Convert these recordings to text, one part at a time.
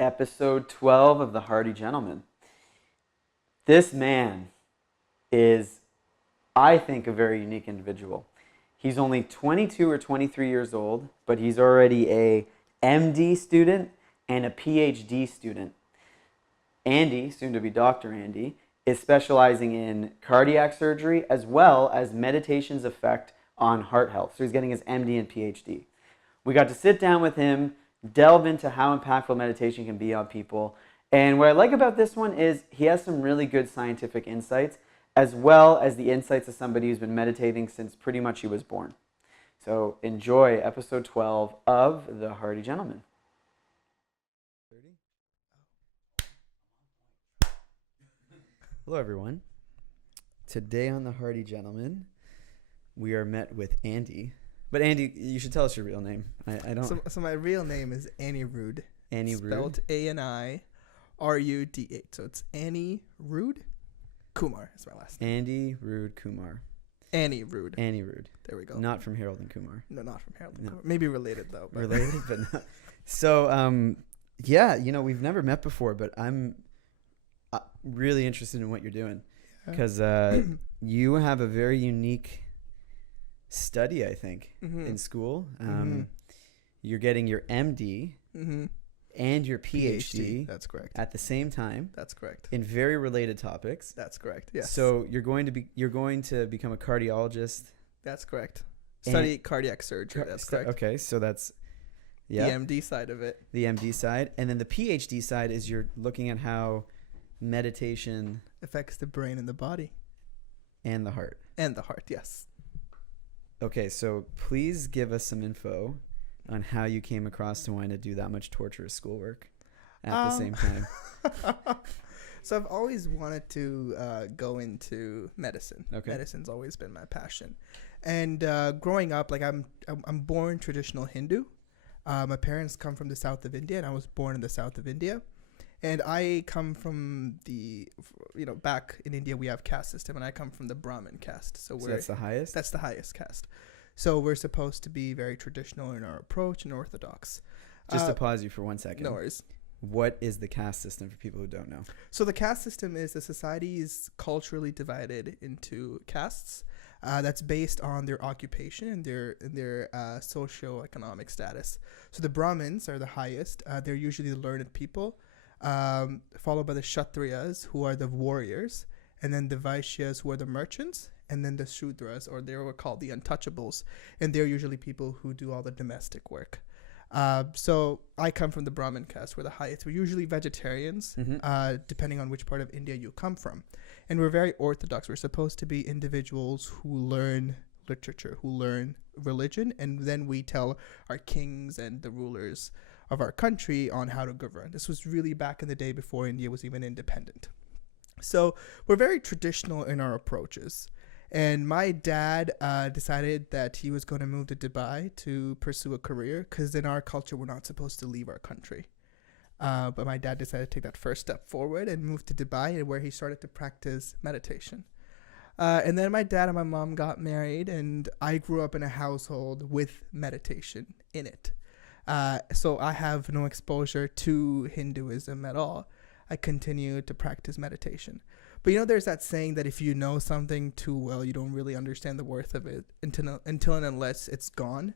episode 12 of the Hearty Gentlemen. This man is, I think, a very unique individual. He's only 22 or 23 years old, but he's already a MD student and a PhD student. Andy, soon to be Dr. Andy, is specializing in cardiac surgery as well as meditation's effect on heart health. So he's getting his MD and PhD. We got to sit down with him, delve into how impactful meditation can be on people. And what I like about this one is he has some really good scientific insights, as well as the insights of somebody who's been meditating since pretty much he was born. So enjoy episode 12 of the Hearty Gentlemen. Hello, everyone. Today on the Hearty Gentlemen, we are met with Andy. But Andy, you should tell us your real name. I don't. So my real name is Anirudh. Anirudh. Spelled Anirudh. So it's Anirudh Kumar is my last name. Andy Rude Kumar. Anirudh. Anirudh. There we go. Not from Harold and Kumar. No, not from Harold and Kumar. Maybe related though. But. Related, but not. So, yeah, we've never met before, but I'm really interested in what you're doing because you have a very unique study, I think, in school. You're getting your MD and your PhD. That's correct. At the same time. That's correct. In very related topics. That's correct. Yes. So you're going to become a cardiologist. That's correct. Study cardiac surgery. That's correct. Okay, so that's the MD side of it. The MD side, and then the PhD side is you're looking at how meditation affects the brain and the body and the heart. And the heart, yes. Okay, so please give us some info on how you came across to wanting to do that much torturous schoolwork at the same time. So I've always wanted to go into medicine. Okay. Medicine's always been my passion. And growing up, like I'm born traditional Hindu. My parents come from the south of India, and I was born in the south of India. And I come from back in India, we have caste system, and I come from the Brahmin caste. So that's the highest? That's the highest caste. So we're supposed to be very traditional in our approach and orthodox. Just to pause you for 1 second. No worries. What is the caste system for people who don't know? So the caste system is the society is culturally divided into castes. That's based on their occupation and their socioeconomic status. So the Brahmins are the highest. They're usually the learned people. Followed by the Kshatriyas, who are the warriors, and then the Vaishyas, who are the merchants, and then the Shudras, or they were called the untouchables, and they're usually people who do all the domestic work. So I come from the Brahmin caste, we're the highest. We're usually vegetarians, depending on which part of India you come from. And we're very orthodox. We're supposed to be individuals who learn literature, who learn religion, and then we tell our kings and the rulers of our country on how to govern. This was really back in the day before India was even independent. So we're very traditional in our approaches. And my dad decided that he was going to move to Dubai to pursue a career because in our culture, we're not supposed to leave our country. But my dad decided to take that first step forward and move to Dubai, where he started to practice meditation. And then my dad and my mom got married, and I grew up in a household with meditation in it. So I have no exposure to Hinduism at all. I continue to practice meditation. But there's that saying that if you know something too well, you don't really understand the worth of it until and unless it's gone.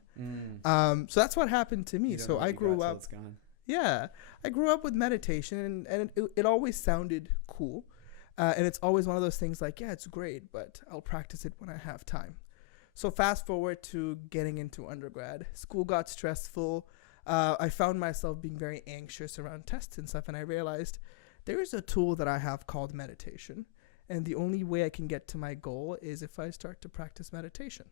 So that's what happened to me. So I grew up. It's gone. Yeah, I grew up with meditation, and it always sounded cool. And it's always one of those things like, yeah, it's great, but I'll practice it when I have time. So fast forward to getting into undergrad. School got stressful. I found myself being very anxious around tests and stuff, and I realized there is a tool that I have called meditation, and the only way I can get to my goal is if I start to practice meditation.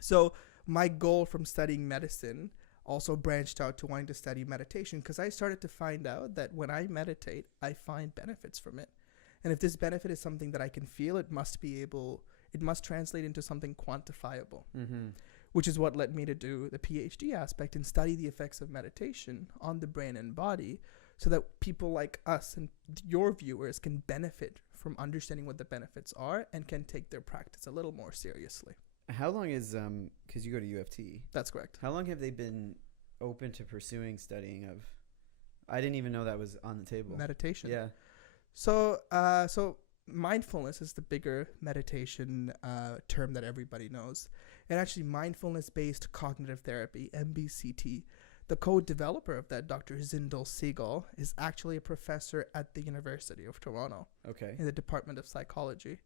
So my goal from studying medicine also branched out to wanting to study meditation because I started to find out that when I meditate, I find benefits from it. And if this benefit is something that I can feel, it must translate into something quantifiable. Which is what led me to do the PhD aspect and study the effects of meditation on the brain and body so that people like us and your viewers can benefit from understanding what the benefits are and can take their practice a little more seriously. How long is, because you go to U of T. That's correct. How long have they been open to pursuing studying I didn't even know that was on the table. Meditation. Yeah. So mindfulness is the bigger meditation term that everybody knows. And actually, mindfulness-based cognitive therapy, MBCT, the co-developer of that, Dr. Zindel Segal, is actually a professor at the University of Toronto. Okay. In the Department of Psychology.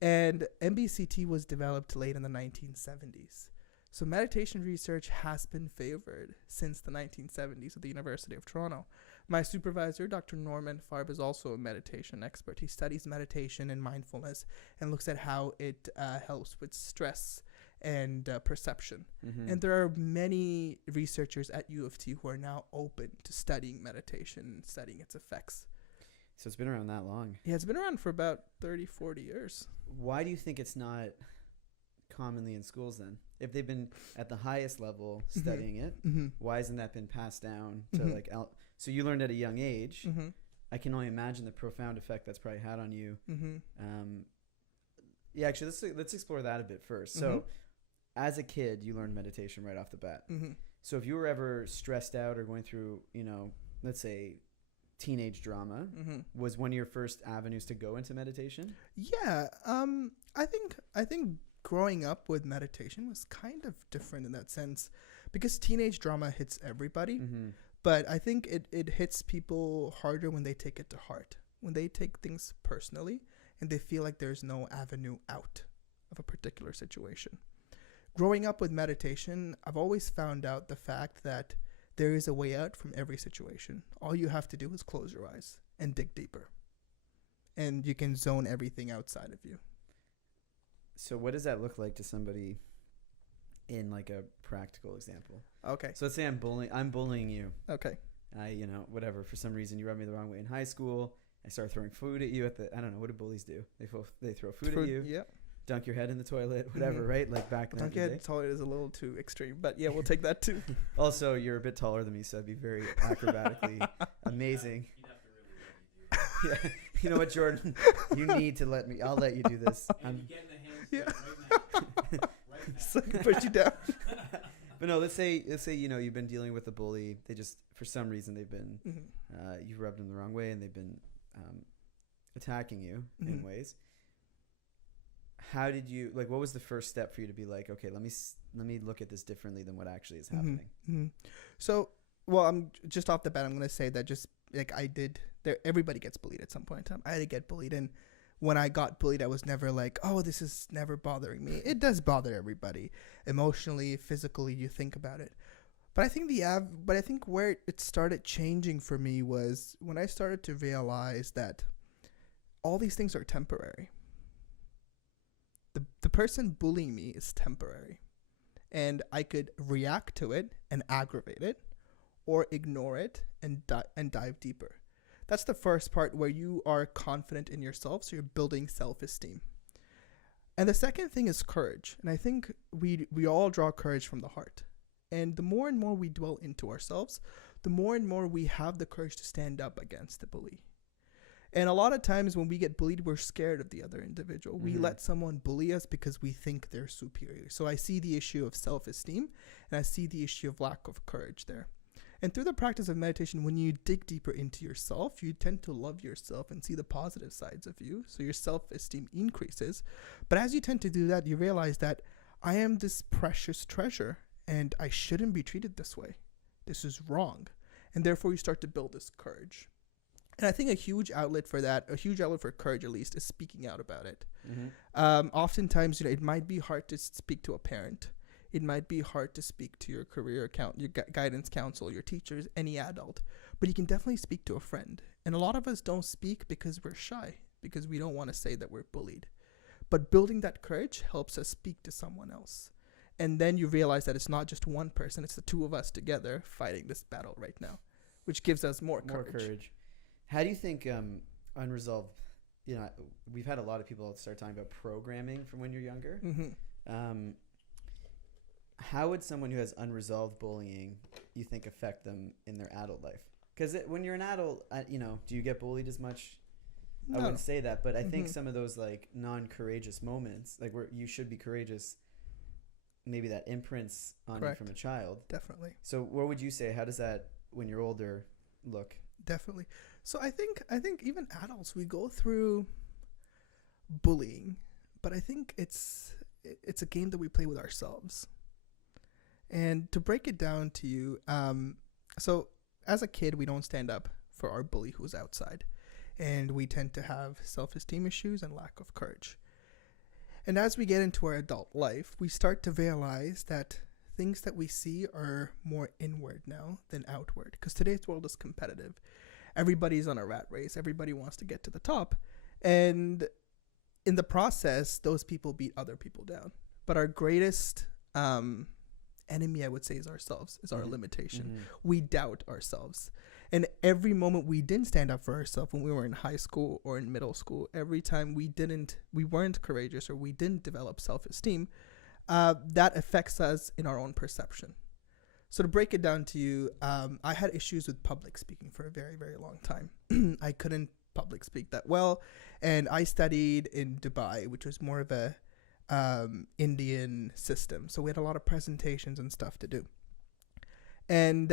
And MBCT was developed late in the 1970s. So meditation research has been favored since the 1970s at the University of Toronto. My supervisor, Dr. Norman Farb, is also a meditation expert. He studies meditation and mindfulness and looks at how it helps with stress and perception. Mm-hmm. And there are many researchers at U of T who are now open to studying meditation and studying its effects. So it's been around that long. Yeah, it's been around for about 30, 40 years. Why do you think it's not commonly in schools then? If they've been at the highest level studying it, why hasn't that been passed down to like so you learned at a young age. I can only imagine the profound effect that's probably had on you. Yeah, actually, let's explore that a bit first. So as a kid, you learned meditation right off the bat. So if you were ever stressed out or going through, let's say teenage drama, was one of your first avenues to go into meditation? Yeah, I think growing up with meditation was kind of different in that sense, because teenage drama hits everybody, but I think it hits people harder when they take it to heart, when they take things personally and they feel like there's no avenue out of a particular situation. Growing up with meditation, I've always found out the fact that there is a way out from every situation. All you have to do is close your eyes and dig deeper, and you can zone everything outside of you. So what does that look like to somebody in like a practical example? Okay. So let's say I'm bullying you. Okay. Whatever, for some reason you rubbed me the wrong way in high school. I started throwing food at you I don't know, what do bullies do? They throw food at you. Yeah. Dunk your head in the toilet, whatever, right? Like back then. Dunk your head in the toilet is a little too extreme, but yeah, we'll take that too. Also, you're a bit taller than me, so it'd be very acrobatically amazing. Yeah. You know what, Jordan? You need to let me. I'll let you do this. So I can push you down. But no, let's say you've been dealing with a bully. They just, for some reason, they've been you rubbed them the wrong way, and they've been attacking you in ways. How did you what was the first step for you to be like, okay, let me look at this differently than what actually is happening? So, well, I'm just off the bat, I'm going to say that just like I did there, everybody gets bullied at some point in time. I had to get bullied, and when I got bullied, I was never like, oh, this is never bothering me. It does bother everybody emotionally, physically. You think about it, but I think where it started changing for me was when I started to realize that all these things are temporary. The person bullying me is temporary, and I could react to it and aggravate it, or ignore it and dive deeper. That's the first part, where you are confident in yourself, so you're building self-esteem. And the second thing is courage, and I think we all draw courage from the heart. And the more and more we dwell into ourselves, the more and more we have the courage to stand up against the bully. And a lot of times when we get bullied, we're scared of the other individual. We let someone bully us because we think they're superior. So I see the issue of self-esteem, and I see the issue of lack of courage there. And through the practice of meditation, when you dig deeper into yourself, you tend to love yourself and see the positive sides of you. So your self-esteem increases. But as you tend to do that, you realize that I am this precious treasure, and I shouldn't be treated this way. This is wrong. And therefore, you start to build this courage. And I think a huge outlet for courage at least, is speaking out about it. Oftentimes, it might be hard to speak to a parent. It might be hard to speak to your career your guidance counselor, your teachers, any adult. But you can definitely speak to a friend. And a lot of us don't speak because we're shy, because we don't want to say that we're bullied. But building that courage helps us speak to someone else. And then you realize that it's not just one person, it's the two of us together fighting this battle right now, which gives us more courage. How do you think unresolved, we've had a lot of people start talking about programming from when you're younger. How would someone who has unresolved bullying, you think, affect them in their adult life? Because when you're an adult, do you get bullied as much? No. I wouldn't say that, but I think some of those non-courageous moments, where you should be courageous, maybe that imprints on you from a child. Definitely. So what would you say? How does that, when you're older, look. Definitely. So I think even adults, we go through bullying, but I think it's a game that we play with ourselves. And to break it down to you, so as a kid, we don't stand up for our bully who's outside, and we tend to have self-esteem issues and lack of courage. And as we get into our adult life, we start to realize that things that we see are more inward now than outward, because today's world is competitive. Everybody's on a rat race. Everybody wants to get to the top. And in the process, those people beat other people down. But our greatest enemy, I would say, is ourselves, is our limitation. Mm-hmm. We doubt ourselves. And every moment we didn't stand up for ourselves when we were in high school or in middle school, every time we weren't courageous or we didn't develop self-esteem, that affects us in our own perception. So to break it down to you, I had issues with public speaking for a very, very long time. I couldn't public speak that well. And I studied in Dubai, which was more of a Indian system. So we had a lot of presentations and stuff to do. And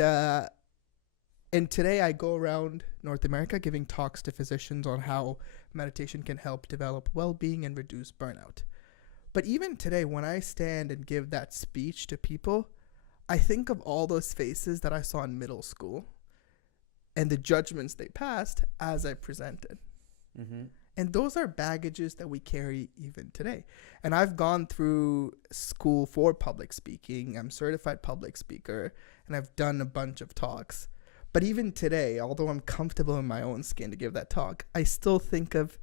today I go around North America giving talks to physicians on how meditation can help develop well-being and reduce burnout. But even today, when I stand and give that speech to people, I think of all those faces that I saw in middle school and the judgments they passed as I presented. Mm-hmm. And those are baggages that we carry even today. And I've gone through school for public speaking. I'm certified public speaker, and I've done a bunch of talks. But even today, although I'm comfortable in my own skin to give that talk, I still think of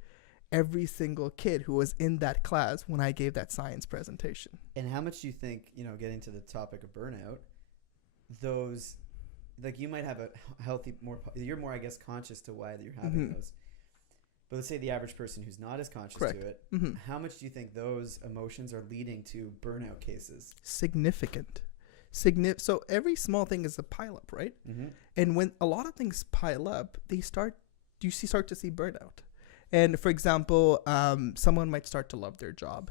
every single kid who was in that class when I gave that science presentation. And how much do you think, getting to the topic of burnout, those, like, you might have a healthy, you're more, I guess, conscious to why you're having those. But let's say the average person who's not as conscious to it, how much do you think those emotions are leading to burnout cases? Significant. So every small thing is a pileup, right? Mm-hmm. And when a lot of things pile up, you start to see burnout. And for example, someone might start to love their job.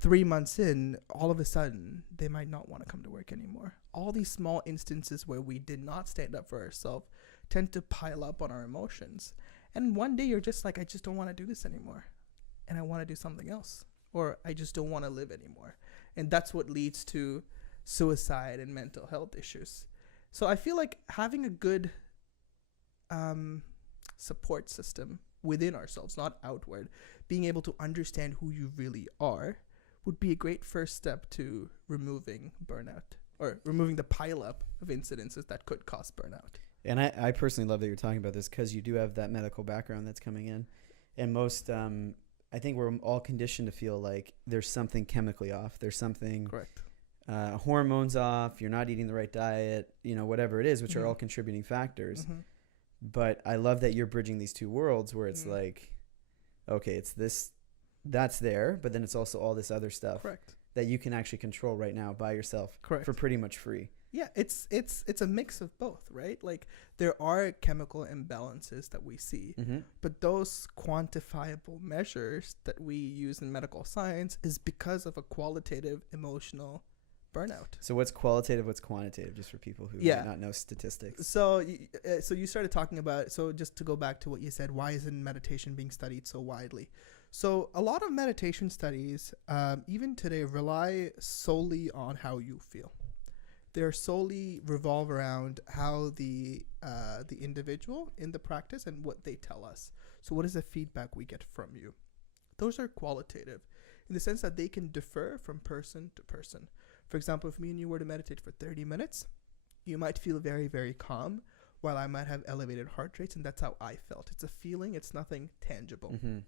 3 months in, all of a sudden, they might not want to come to work anymore. All these small instances where we did not stand up for ourselves tend to pile up on our emotions. And one day you're just like, I just don't want to do this anymore. And I want to do something else. Or I just don't want to live anymore. And that's what leads to suicide and mental health issues. So I feel like having a good support system within ourselves, not outward, being able to understand who you really are would be a great first step to removing burnout or removing the pileup of incidences that could cause burnout. And I personally love that you're talking about this because you do have that medical background that's coming in. And most, I think we're all conditioned to feel like there's something chemically off. There's something, correct, hormones off. You're not eating the right diet, whatever it is, which are all contributing factors. Mm-hmm. But I love that you're bridging these two worlds where it's like, okay, it's this, that's there, but then it's also all this other stuff that you can actually control right now by yourself for pretty much free. Yeah, it's a mix of both, right? Like there are chemical imbalances that we see, but those quantifiable measures that we use in medical science is because of a qualitative emotional burnout. So what's qualitative, what's quantitative, just for people who might not know statistics? So you started talking about, so just to go back to what you said, why isn't meditation being studied so widely? So a lot of meditation studies, even today, rely solely on how you feel. They're solely revolve around how the individual in the practice and what they tell us. So what is the feedback we get from you? Those are qualitative in the sense that they can differ from person to person. For example, if me and you were to meditate for 30 minutes, you might feel very, very calm, while I might have elevated heart rates, and that's how I felt. It's a feeling, it's nothing tangible. Mm-hmm.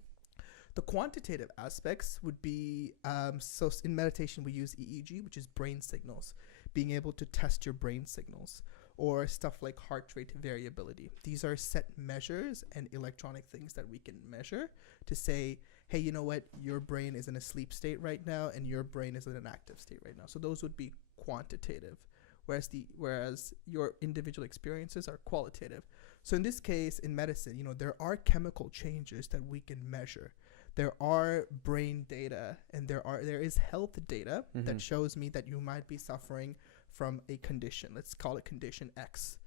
The quantitative aspects would be, so in meditation we use EEG, which is brain signals, being able to test your brain signals, or stuff like heart rate variability. These are set measures and electronic things that we can measure to say, hey, you know what, your brain is in a sleep state right now and your brain is in an active state right now. So those would be quantitative, whereas your individual experiences are qualitative. So in this case, in medicine, there are chemical changes that we can measure. There are brain data and there is health data that shows me that you might be suffering from a condition. Let's call it condition X.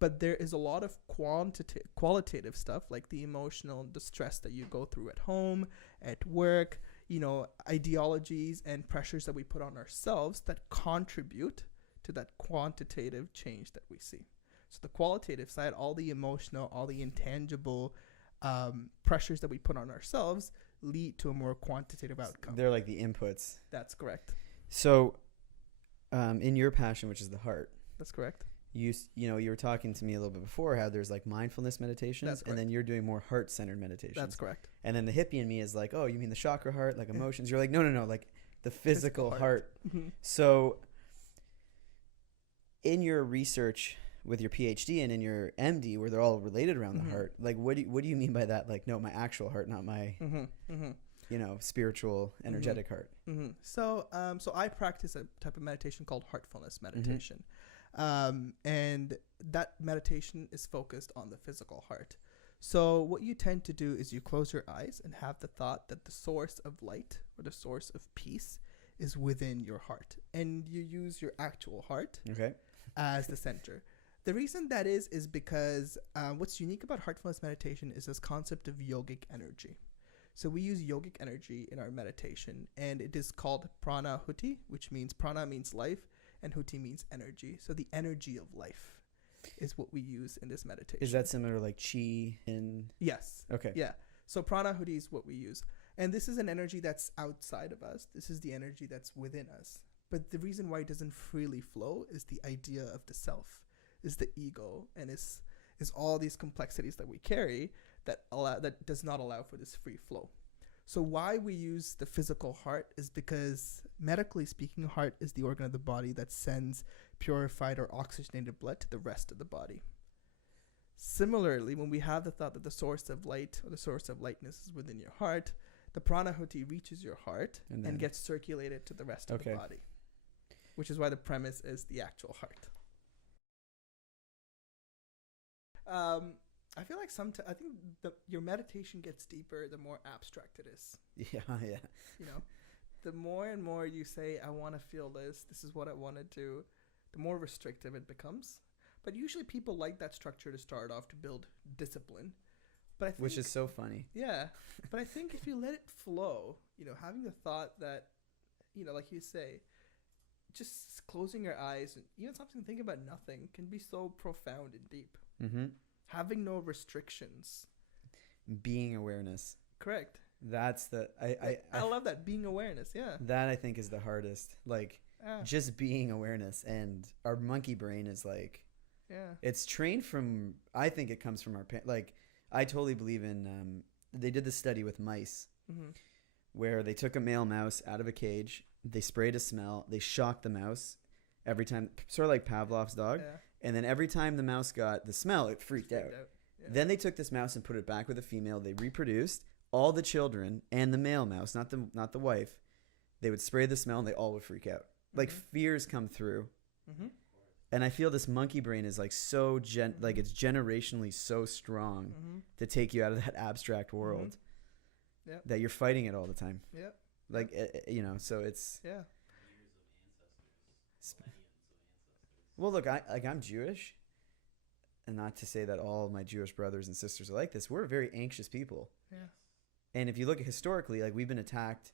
But there is a lot of qualitative stuff, like the emotional distress that you go through at home, at work, ideologies and pressures that we put on ourselves that contribute to that quantitative change that we see. So the qualitative side, all the emotional, all the intangible pressures that we put on ourselves lead to a more quantitative outcome. They're like the inputs. That's correct. So in your passion, which is the heart. That's correct. You were talking to me a little bit before how there's like mindfulness meditations, and then you're doing more heart-centered meditations. That's correct. And then the hippie in me is like, oh, you mean the chakra heart, like emotions? You're like, no, like the physical heart. Mm-hmm. So in your research with your PhD and in your MD, where they're all related around the heart, like what do you mean by that? Like, no, my actual heart, not my spiritual, energetic heart. Mm-hmm. So I practice a type of meditation called Heartfulness meditation. And that meditation is focused on the physical heart. So what you tend to do is you close your eyes and have the thought that the source of light or the source of peace is within your heart. And you use your actual heart as the center. The reason that is because what's unique about Heartfulness meditation is this concept of yogic energy. So we use yogic energy in our meditation, and it is called Prana Hootie, which means Prana means life, and Hootie means energy. So the energy of life is what we use in this meditation. Is that similar to like chi in? Yes. Okay. Yeah. So Prana Hootie is what we use. And this is an energy that's outside of us. This is the energy that's within us. But the reason why it doesn't freely flow is the idea of the self, is the ego, and is all these complexities that we carry that does not allow for this free flow. So why we use the physical heart is because, medically speaking, heart is the organ of the body that sends purified or oxygenated blood to the rest of the body. Similarly, when we have the thought that the source of light or the source of lightness is within your heart, the Prana Hootie reaches your heart and gets circulated to the rest of the body, which is why the premise is the actual heart. I feel like I think your meditation gets deeper the more abstract it is. Yeah. The more and more you say, I want to feel this is what I want to do, the more restrictive it becomes. But usually people like that structure to start off to build discipline. But I think, which is so funny. Yeah. But I think if you let it flow, having the thought that, like you say, just closing your eyes and even something thinking about nothing can be so profound and deep. Mm-hmm. Having no restrictions. Being awareness. Correct. That's I love that. Being awareness, yeah. That I think is the hardest. Like, just being awareness. And our monkey brain is like, it's trained from, I think it comes from our, like, I totally believe in, they did this study with mice where they took a male mouse out of a cage, they sprayed a smell, they shocked the mouse every time, sort of like Pavlov's dog. Yeah. And then every time the mouse got the smell, it freaked out. Yeah. Then they took this mouse and put it back with a female. They reproduced. All the children and the male mouse, not the wife, they would spray the smell and they all would freak out. Like fears come through. Mm-hmm. And I feel this monkey brain is like so like it's generationally so strong to take you out of that abstract world that you're fighting it all the time. Yeah. Like, so it's... Yeah. Well, look, I'm Jewish, and not to say that all of my Jewish brothers and sisters are like this. We're very anxious people. Yeah. And if you look at historically, like we've been attacked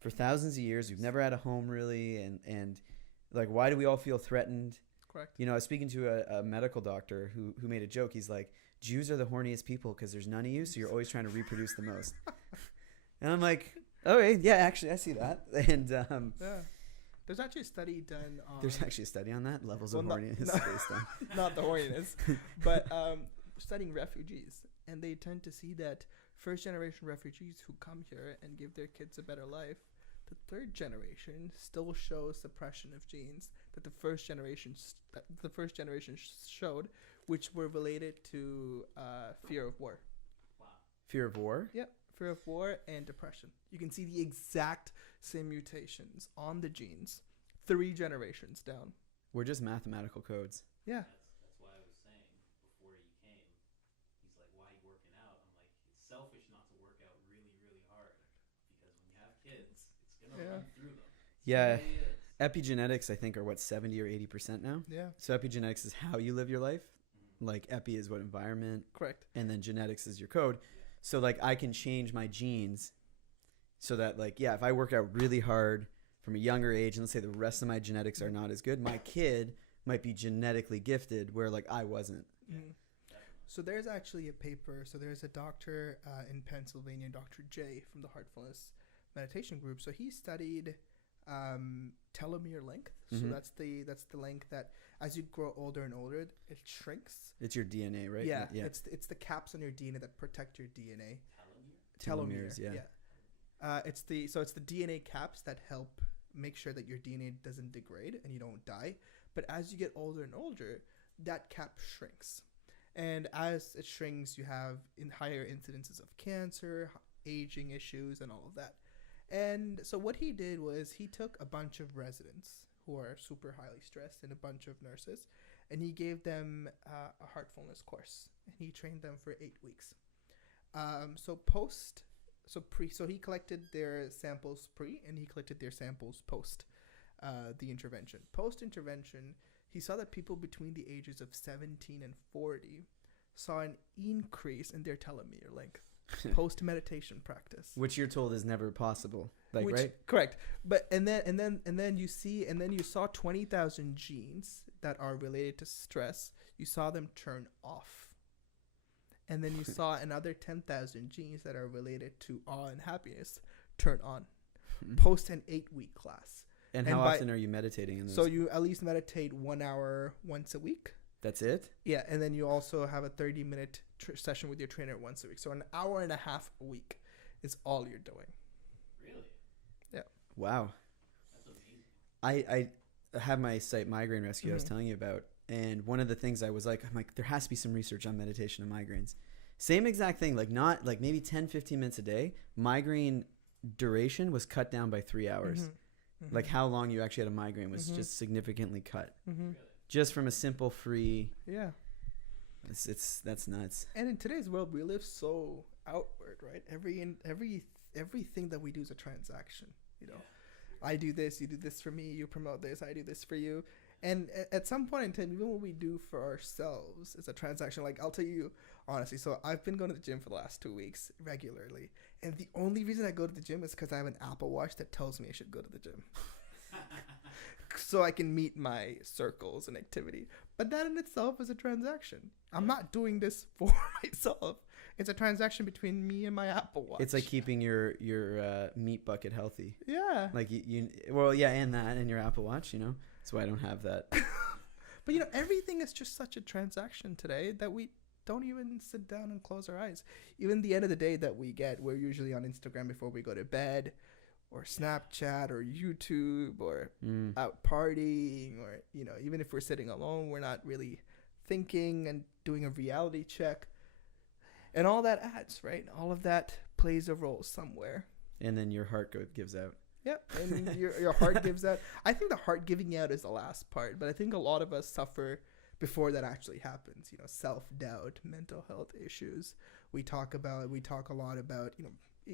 for thousands of years. We've never had a home really, and like why do we all feel threatened? Correct. I was speaking to a medical doctor who made a joke. He's like, Jews are the horniest people because there's none of you, so you're always trying to reproduce the most. And I'm like, okay, yeah, actually, I see that. And yeah. There's actually a study done on... There's actually a study on that? Levels of horniness based on... Not the horniness, but studying refugees. And they tend to see that first-generation refugees who come here and give their kids a better life, the third generation still shows suppression of genes that the first generation showed, which were related to fear of war. Wow. Fear of war? Yep. Fear of war and depression. You can see the exact same mutations on the genes 3 generations down. We're just mathematical codes. Yeah. That's why I was saying before you came, he's like, why are you working out? I'm like, it's selfish not to work out really, really hard because when you have kids, it's going to run through them. Yeah. Epigenetics, I think, are 70 or 80% now? Yeah. So epigenetics is how you live your life. like epi is what environment, Correct. and then genetics is your code. So like I can change my genes so that like, yeah, if I work out really hard from a younger age, and let's say the rest of my genetics are not as good, my kid might be genetically gifted where like I wasn't. So there's actually a paper. So there's a doctor in Pennsylvania, Dr. J from the Heartfulness meditation group. So he studied telomere length. So that's the length that as you grow older and older, it shrinks. It's your DNA, right? Yeah. It's the caps on your DNA that protect your DNA. Telomeres, yeah. It's the DNA caps that help make sure that your DNA doesn't degrade and you don't die. But as you get older and older, that cap shrinks. And as it shrinks, you have higher incidences of cancer, aging issues, and all of that. And so what he did was he took a bunch of residents who are super highly stressed and a bunch of nurses, and he gave them a heartfulness course. And he trained them for 8 weeks. So he collected their samples pre, and he collected their samples post the intervention. Post-intervention, he saw that people between the ages of 17 and 40 saw an increase in their telomere length post-meditation practice, which you're told is never possible. Like, right? Correct. But and then you saw 20,000 genes that are related to stress. You saw them turn off. And then you saw another 10,000 genes that are related to awe and happiness turn on post an 8-week class. And how often are you meditating in those? So you at least meditate 1 hour once a week. That's it? Yeah, and then you also have a 30-minute session with your trainer once a week. So an hour and a half a week is all you're doing. Really? Yeah. Wow. That's amazing. I have my site Migraine Rescue I was telling you about. And one of the things I'm like, there has to be some research on meditation and migraines. Same exact thing, like not like maybe 10, 15 minutes a day. Migraine duration was cut down by 3 hours. Like how long you actually had a migraine was just significantly cut. Really? Just from a simple free. Yeah. That's nuts. And in today's world, we live so outward, right? Everything that we do is a transaction. You know, I do this, you do this for me, you promote this, I do this for you. And at some point in time, even what we do for ourselves is a transaction. Like, I'll tell you honestly, so I've been going to the gym for the last 2 weeks regularly. And the only reason I go to the gym is because I have an Apple Watch that tells me I should go to the gym. So I can meet my circles and activity. But that in itself is a transaction. I'm not doing this for myself. It's a transaction between me and my Apple Watch. It's like keeping your meat bucket healthy. Yeah. Like and that and your Apple Watch, you know. That's why I don't have that. But, you know, everything is just such a transaction today that we don't even sit down and close our eyes. Even the end of the day that we're usually on Instagram before we go to bed, or Snapchat or YouTube, or out partying, or, you know, even if we're sitting alone, we're not really thinking and doing a reality check. And all that adds, right? All of that plays a role somewhere. And then your heart gives out. Yep, and your heart gives out. I think the heart giving out is the last part, but I think a lot of us suffer before that actually happens. You know, self-doubt, mental health issues. We talk a lot about, you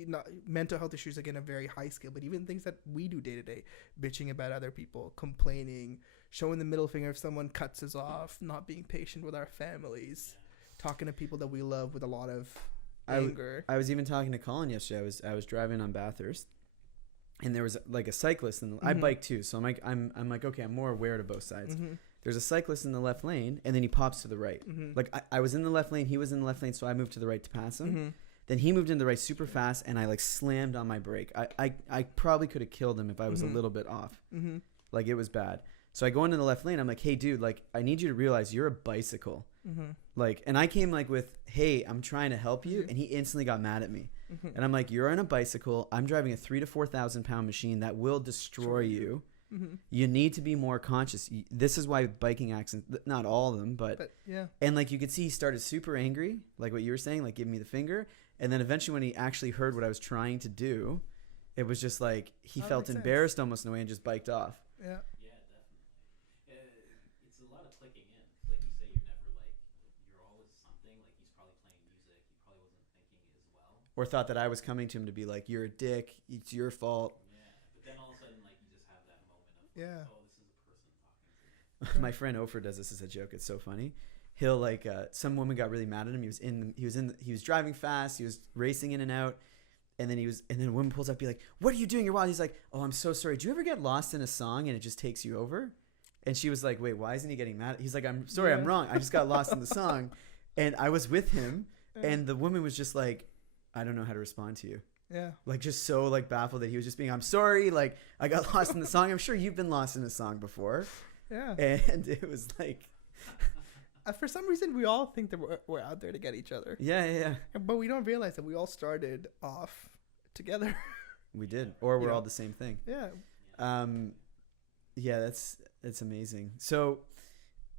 know, mental health issues, again, a very high scale, but even things that we do day to day, bitching about other people, complaining, showing the middle finger if someone cuts us off, not being patient with our families, talking to people that we love with a lot of anger. I was even talking to Colin yesterday. I was driving on Bathurst. And there was like a cyclist I bike too, so I'm like, okay, I'm more aware to both sides. There's a cyclist in the left lane, and then he pops to the right. Like I was in the left lane, he was in the left lane, so I moved to the right to pass him. Then he moved in the right super fast, and I like slammed on my brake. I probably could have killed him if I was a little bit off. Like it was bad. So I go into the left lane. I'm like, hey dude, like I need you to realize you're a bicycle. Like, and I came like with, hey, I'm trying to help you, and he instantly got mad at me. And I'm like, you're on a bicycle. I'm driving a 3,000 to 4,000 pound machine that will destroy you. You need to be more conscious. This is why biking accidents, not all of them, but yeah. And like you could see, he started super angry, like what you were saying, like giving me the finger. And then eventually, when he actually heard what I was trying to do, it was just like he felt embarrassed almost in a way and just biked off. Yeah. It's a lot of clicking in. Like you say, you're always something. Like he's probably playing music. He probably wasn't thinking as well. Or thought that I was coming to him to be like, you're a dick. It's your fault. Yeah. But then all of a sudden, like you just have that moment of, oh, this is a person talking to me. My friend Ofer does this as a joke. It's so funny. he'll like some woman got really mad at him. He was driving fast. He was racing in and out. And then a woman pulls up, be like, "What are you doing? You're wild." He's like, "Oh, I'm so sorry. Do you ever get lost in a song and it just takes you over?" And she was like, "Wait, why isn't he getting mad?" He's like, "I'm sorry, I'm wrong. I just got lost in the song." And I was with him, and the woman was just like, "I don't know how to respond to you." Yeah. Like, just so like baffled that he was just being, "I'm sorry, like I got lost in the song. I'm sure you've been lost in a song before." Yeah. And it was like, for some reason, we all think that we're out there to get each other. yeah. But we don't realize that we all started off together. We did, or we're Yeah. all the same thing. Yeah. Yeah, that's amazing. So,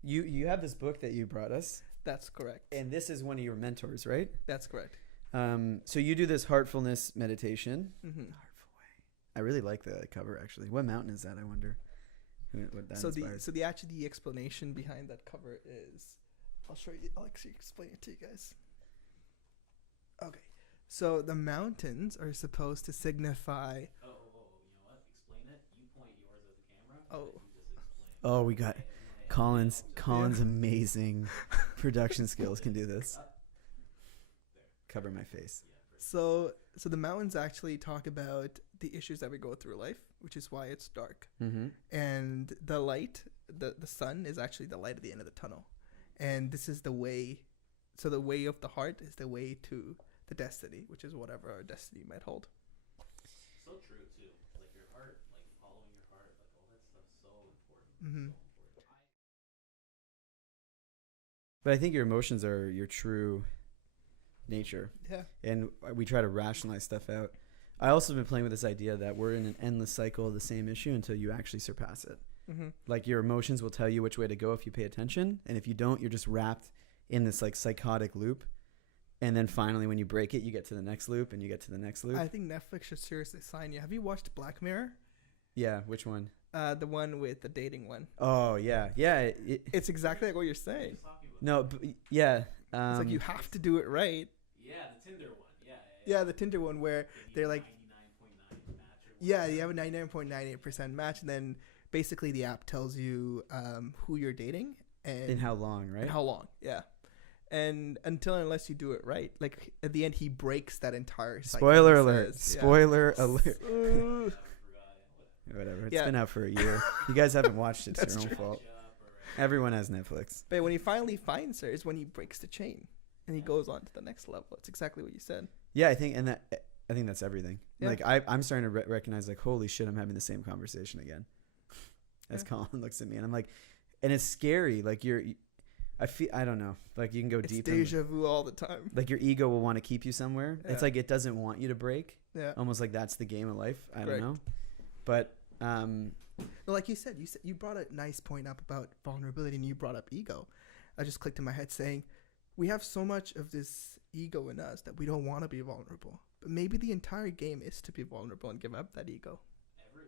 you have this book that you brought us, That's correct. and this is one of your mentors, right? That's correct. So you do this heartfulness meditation. Mm-hmm. Heartful way. I really like the cover actually. What mountain is that? I wonder. What that inspires. The explanation behind that cover is, I'll show you. I'll actually explain it to you guys. Okay, so the mountains are supposed to signify. Oh, you know what? Explain it. You point yours at the camera. Oh. You just explain. Oh, we got Colin's amazing production skills can do this. Cover my face. So the mountains actually talk about the issues that we go through life, which is why it's dark. Mm-hmm. And the light, the sun is actually the light at the end of the tunnel. And this is the way. So the way of the heart is the way to the destiny, which is whatever our destiny might hold. So true too. Like your heart, like following your heart, like all that stuff's so important. Mm-hmm. So important. But I think your emotions are your true nature, Yeah. and we try to rationalize stuff out. I also been playing with this idea that we're in an endless cycle of the same issue until you actually surpass it. Mm-hmm. Like your emotions will tell you which way to go if you pay attention, and if you don't, you're just wrapped in this like psychotic loop. And then finally, when you break it, you get to the next loop, and you get to the next loop. I think Netflix should seriously sign you. Have you watched Black Mirror? Yeah, which one? The one with the dating one. Oh yeah. It's exactly like what you're saying. No, yeah. It's like you have to do it right. Yeah, the Tinder one. Yeah, the Tinder one where they're like, 99.9 match or yeah, you have a 99.98% match, and then basically the app tells you who you're dating and how long, right? And how long, yeah. And unless you do it right, like at the end he breaks that entire cycle. Spoiler alert! Says, yeah. Spoiler alert! Uh, Whatever. It's Yeah. been out for a year. You guys haven't watched it. It's That's your own true. fault. Everyone has Netflix. But when he finally finds her is when he breaks the chain and he goes on to the next level. It's exactly what you said. Yeah, I think that's everything. Yeah. Like I'm starting to recognize, like, holy shit, I'm having the same conversation again. As Colin looks at me, and I'm like, and it's scary. Like I don't know. Like you can go It's deep. deja vu all the time. Like your ego will want to keep you somewhere. Yeah. It's like it doesn't want you to break. Yeah. Almost like that's the game of life. I Correct. don't know. But No, like you said, you brought a nice point up about vulnerability, and you brought up ego. I just clicked in my head saying, we have so much of this ego in us that we don't want to be vulnerable. But maybe the entire game is to be vulnerable and give up that ego. Ever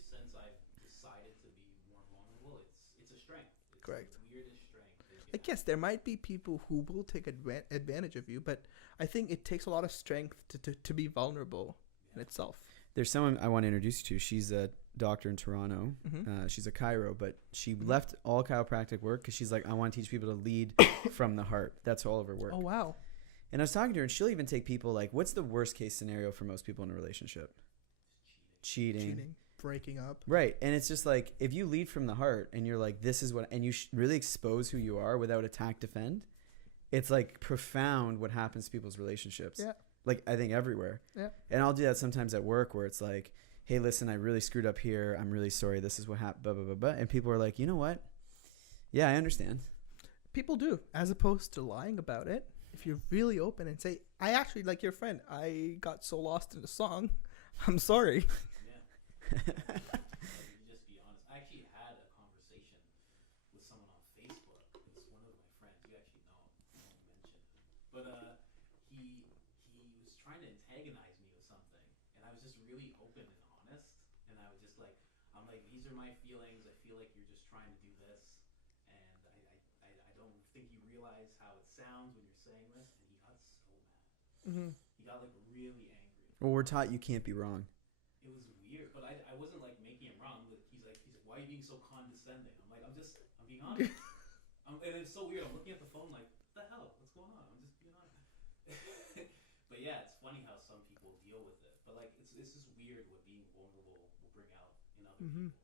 since I've decided to be more vulnerable, it's a strength. It's Correct. The weirdest strength. Like, yes, there might be people who will take advantage of you, but I think it takes a lot of strength to be vulnerable in itself. there's someone I want to introduce you to. She's a doctor in Toronto. Mm-hmm. She's a chiro, but she left all chiropractic work because she's like, I want to teach people to lead from the heart. That's all of her work. Oh, wow. And I was talking to her, and she'll even take people like, what's the worst case scenario for most people in a relationship? Cheating. Breaking up. Right. And it's just like, if you lead from the heart and you're like, this is what, and you really expose who you are without attack, defend, it's like profound what happens to people's relationships. Yeah. Like, I think everywhere. Yeah. And I'll do that sometimes at work where it's like, hey, listen, I really screwed up here. I'm really sorry. This is what happened. Blah, blah, blah, blah. And people are like, you know what? Yeah, I understand. People do, as opposed to lying about it. If you're really open and say, I actually, like your friend, I got so lost in the song. I'm sorry. You just be honest. I actually had a conversation with someone on Facebook. It's one of my friends. You actually know him. I won't mention him. But he was trying to antagonize me with something, and I was just really open and honest. And I was just like, I'm like, these are my feelings. I feel like you're just trying to do this, and I don't think you realize how it sounds when you're saying this. And he got so mad. Mm-hmm. He got like really angry. Well, we're taught you can't be wrong. It was weird, but I wasn't like making him wrong. He's like, why are you being so condescending? I'm like, I'm being honest. And it's so weird. I'm looking at the phone like, what the hell? What's going on? I'm just being honest. But yeah, it's funny how some people deal with it. But like, it's just weird what being vulnerable will bring out in other people.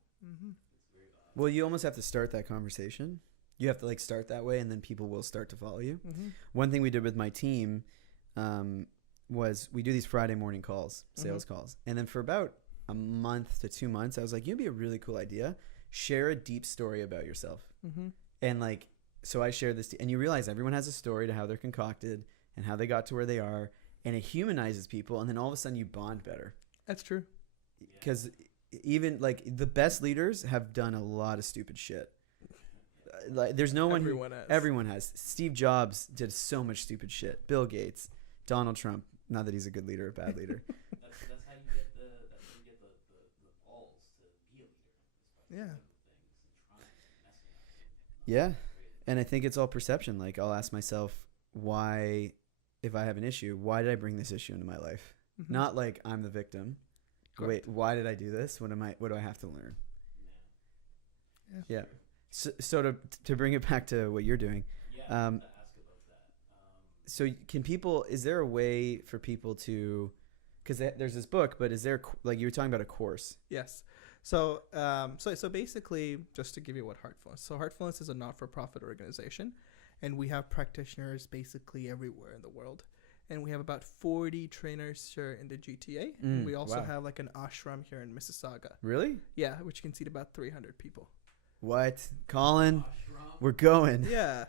It's very odd. Well, you almost have to start that conversation. You have to like start that way, and then people will start to follow you. One thing we did with my team was we do these Friday morning calls, sales calls. And then for about a month to 2 months, I was like, it'd be a really cool idea. Share a deep story about yourself. And like, so I shared this, and you realize everyone has a story to how they're concocted and how they got to where they are. And it humanizes people. And then all of a sudden you bond better. That's true. Because even like the best leaders have done a lot of stupid shit. Like, there's no one. Everyone has. Steve Jobs did so much stupid shit. Bill Gates, Donald Trump. Not that he's a good leader or a bad leader. That's how you get the balls to be a leader. Yeah. And I think it's all perception. Like, I'll ask myself, why, if I have an issue, why did I bring this issue into my life? Not like I'm the victim. Correct. Wait, why did I do this? What do I have to learn? Yeah. So to bring it back to what you're doing. Yeah, I have to ask about that. So can people, is there a way for people to, because there's this book, but is there, like you were talking about a course? Yes. So basically, just to give you what Heartfulness. So Heartfulness is a not-for-profit organization, and we have practitioners basically everywhere in the world. And we have about 40 trainers here in the GTA. And we also have like an ashram here in Mississauga. Really? Yeah, which can seat about 300 people. What? Colin? We're going. Yeah.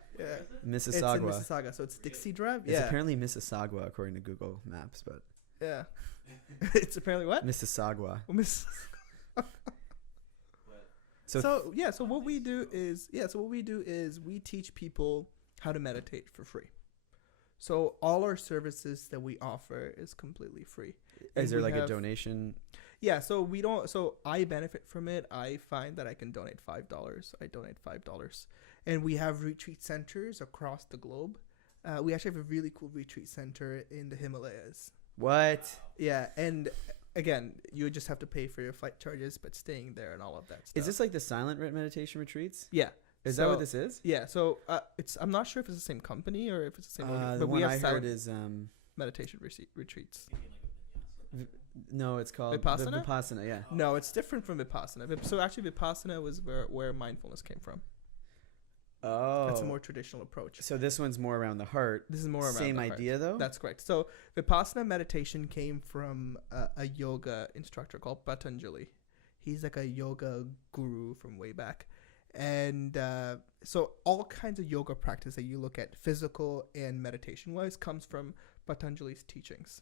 Mississauga. It's in Mississauga, so it's Dixie Drive. It's apparently Mississauga according to Google Maps, but yeah. It's apparently what? Mississauga. So what we do is we teach people how to meditate for free. So all our services that we offer is completely free. Is there like a donation? Yeah, so we don't. So I benefit from it. I find that I can donate $5. I donate $5, and we have retreat centers across the globe. We actually have a really cool retreat center in the Himalayas. What? Yeah, and again, you just have to pay for your flight charges, but staying there and all of that stuff. Is this like the silent meditation retreats? Yeah. Is that what this is? Yeah. So I'm not sure if it's the same company or if it's the same. The but one we have I heard is meditation retreats. No, it's called Vipassana. Vipassana, yeah. No, it's different from Vipassana. So actually, Vipassana was where mindfulness came from. Oh, that's a more traditional approach. So this one's more around the heart. This is more around same the idea heart. though. That's correct. So Vipassana meditation came from a yoga instructor called Patanjali. He's like a yoga guru from way back, and so all kinds of yoga practice that you look at, physical and meditation wise, comes from Patanjali's teachings.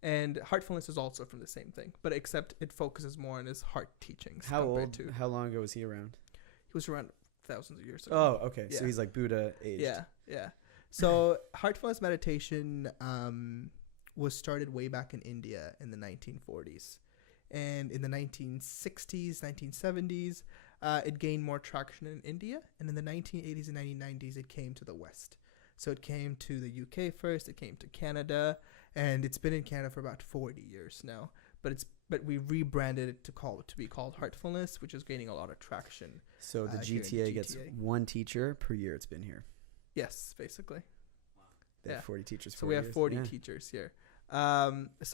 And Heartfulness is also from the same thing, but except it focuses more on his heart teachings. How long ago was he around? He was around thousands of years ago. Oh, okay. Yeah. So he's like Buddha aged. Yeah. So Heartfulness meditation was started way back in India in the 1940s. And in the 1960s, 1970s, it gained more traction in India. And in the 1980s and 1990s, it came to the West. So it came to the UK first, it came to Canada, and it's been in Canada for about 40 years now. But we rebranded it to be called Heartfulness, which is gaining a lot of traction. So the GTA gets one teacher per year it's been here. Yes, basically. Wow. They have 40 teachers. So we have 40 teachers here. That's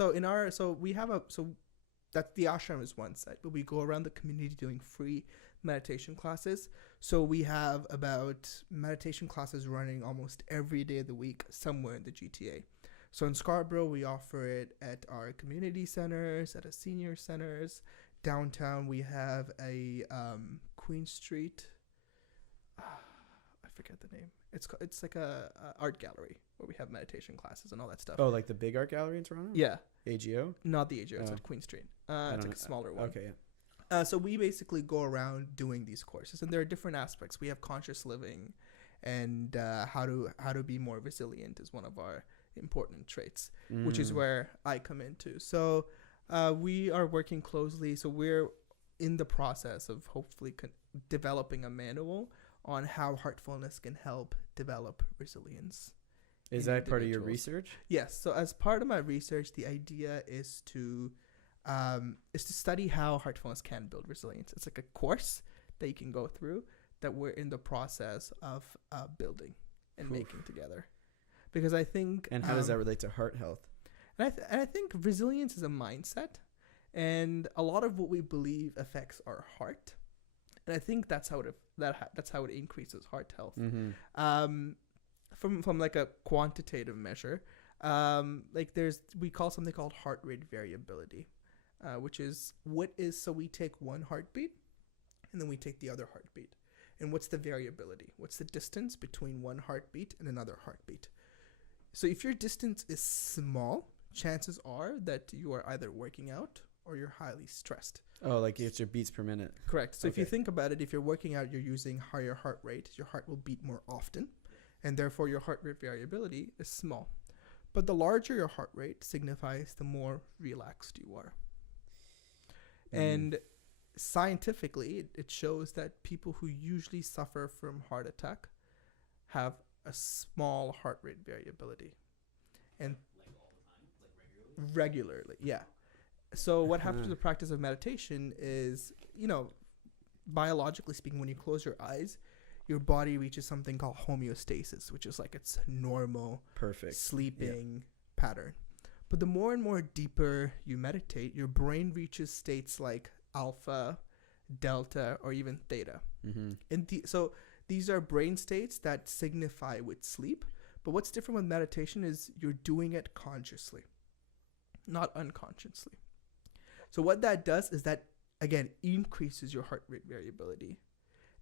the ashram is one side, but we go around the community doing free meditation classes. So we have about meditation classes running almost every day of the week somewhere in the GTA. So in Scarborough, we offer it at our community centers, at our senior centers. Downtown, we have a Queen Street. I forget the name. It's like a art gallery where we have meditation classes and all that stuff. Oh, like the big art gallery in Toronto? Yeah. AGO? Not the AGO. It's at Queen Street. It's like a smaller one. Okay, yeah. So we basically go around doing these courses, and there are different aspects. We have conscious living, and how to be more resilient is one of our important traits, which is where I come into. So we are working closely. So we're in the process of hopefully developing a manual on how Heartfulness can help develop resilience. Is that part of your research? Yes. So as part of my research, the idea is to study how Heartfulness can build resilience. It's like a course that you can go through that we're in the process of building and making together. Because I think... And how does that relate to heart health? And I think resilience is a mindset. And a lot of what we believe affects our heart. And I think that's how it increases heart health. Mm-hmm. From like a quantitative measure, we call something called heart rate variability, which is so we take one heartbeat and then we take the other heartbeat. And what's the variability? What's the distance between one heartbeat and another heartbeat? So if your distance is small, chances are that you are either working out or you're highly stressed. Oh, like it's your beats per minute. Correct. So if you think about it, if you're working out, you're using higher heart rate, your heart will beat more often, and therefore your heart rate variability is small. But the larger your heart rate signifies the more relaxed you are. And scientifically, it shows that people who usually suffer from heart attack have a small heart rate variability. And Like all the time? Like regularly, yeah. So what happens to the practice of meditation is, biologically speaking, when you close your eyes, your body reaches something called homeostasis, which is like its normal sleeping pattern. But the more and more deeper you meditate, your brain reaches states like alpha, delta, or even theta. Mm-hmm. So these are brain states that signify with sleep. But what's different with meditation is you're doing it consciously, not unconsciously. So what that does is that, again, increases your heart rate variability.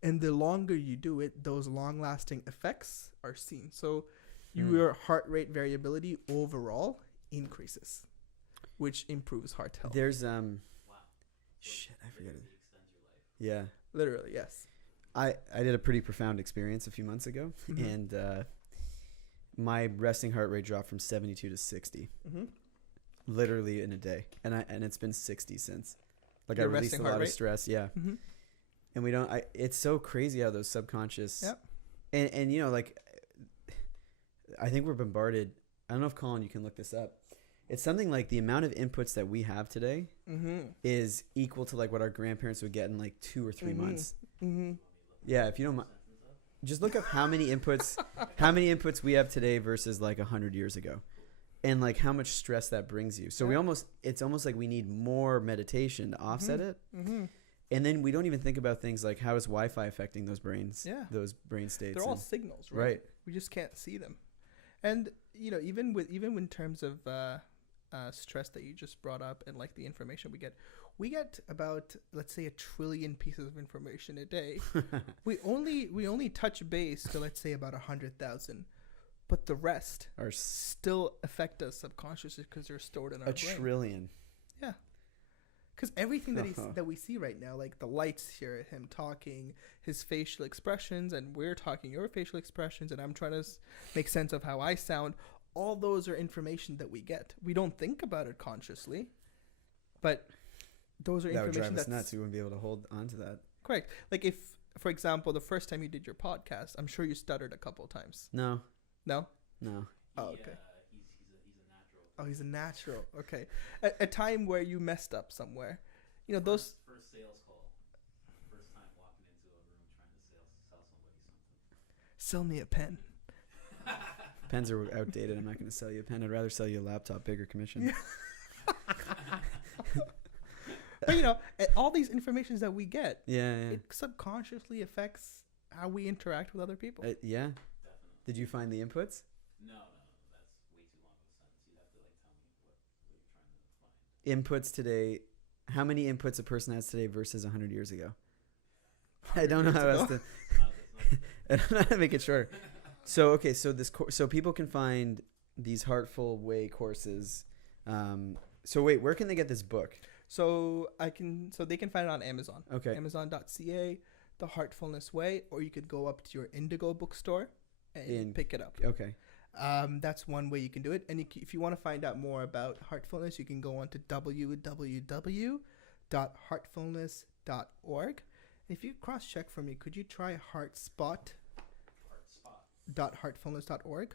And the longer you do it, those long-lasting effects are seen. So your heart rate variability overall increases, which improves heart health. There's shit, I forget it. Yeah. Literally, yes. I did a pretty profound experience a few months ago, and my resting heart rate dropped from 72 to 60. Literally in a day, and it's been 60 since. Like I released a lot of stress, and we don't. It's so crazy how those subconscious, and like, I think we're bombarded. I don't know if Colin, you can look this up. It's something like the amount of inputs that we have today is equal to like what our grandparents would get in like 2 or 3 months. Yeah, if you don't mind, just look up how many inputs we have today versus like 100 years ago. And like how much stress that brings you. So it's almost like we need more meditation to offset it. And then we don't even think about things like how is Wi-Fi affecting those brains, those brain states. They're all signals, right? We just can't see them. And, even in terms of stress that you just brought up and like the information we get about, let's say, 1 trillion pieces of information a day. we only touch base to, let's say, about 100,000. But the rest are still affect us subconsciously because they're stored in our brain. 1 trillion. Yeah. Because everything that we see right now, like the lights here, him talking, his facial expressions, and we're talking your facial expressions, and I'm trying to make sense of how I sound, all those are information that we get. We don't think about it consciously, but those are information that would drive us nuts. We wouldn't be able to hold on to that. Correct. Like if, for example, the first time you did your podcast, I'm sure you stuttered a couple of times. No. No? No. Oh, okay. He's a natural. Oh, he's a natural. Okay. A time where you messed up somewhere. Those... First sales call. First time walking into a room trying to sell somebody something. Sell me a pen. Pens are outdated. I'm not going to sell you a pen. I'd rather sell you a laptop, bigger commission. But, all these informations that we get, it subconsciously affects how we interact with other people. Yeah. Did you find the inputs? No. That's way too long of a sentence. You'd have to tell me what you're trying to find. Inputs today. How many inputs a person has today versus 100 years ago? I don't know how else to. I don't know how to make it short. So so people can find these Heartful Way courses. So wait, where can they get this book? So they can find it on Amazon. Okay. Amazon.ca, The Heartfulness Way, or you could go up to your Indigo bookstore and pick it up. Okay. That's one way you can do it. And if you want to find out more about Heartfulness, you can go on to www.heartfulness.org. And if you cross-check for me, could you try heartspot.heartfulness.org?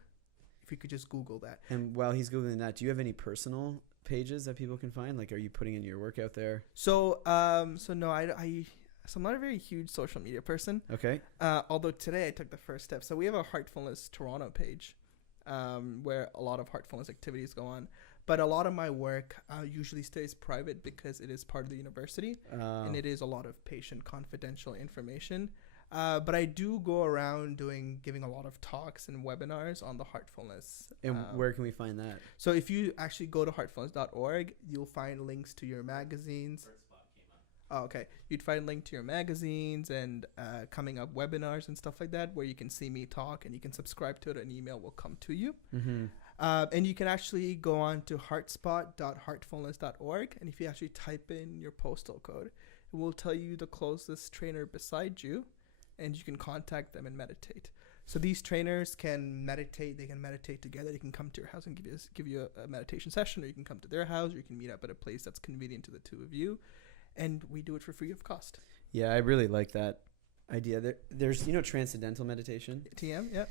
If you could just Google that. And while he's Googling that, do you have any personal pages that people can find? Like, are you putting in your work out there? So no, I So I'm not a very huge social media person. Okay. Although today I took the first step. So we have a Heartfulness Toronto page, where a lot of Heartfulness activities go on. But a lot of my work usually stays private because it is part of the university, and it is a lot of patient confidential information. But I do go around giving a lot of talks and webinars on the Heartfulness. And where can we find that? So if you actually go to heartfulness.org, you'll find links to your magazines. First spot came up. Oh, okay. You'd find link to your magazines and coming up webinars and stuff like that, where you can see me talk, and you can subscribe to it. An email will come to you. Mm-hmm. And you can actually go on to heartspot.heartfulness.org, and if you actually type in your postal code, it will tell you the closest trainer beside you, and you can contact them and meditate. So these trainers can meditate. They can meditate together. They can come to your house and give you a meditation session, or you can come to their house, or you can meet up at a place that's convenient to the two of you, and we do it for free of cost. Yeah, I really like that idea. There's transcendental meditation. TM, yeah.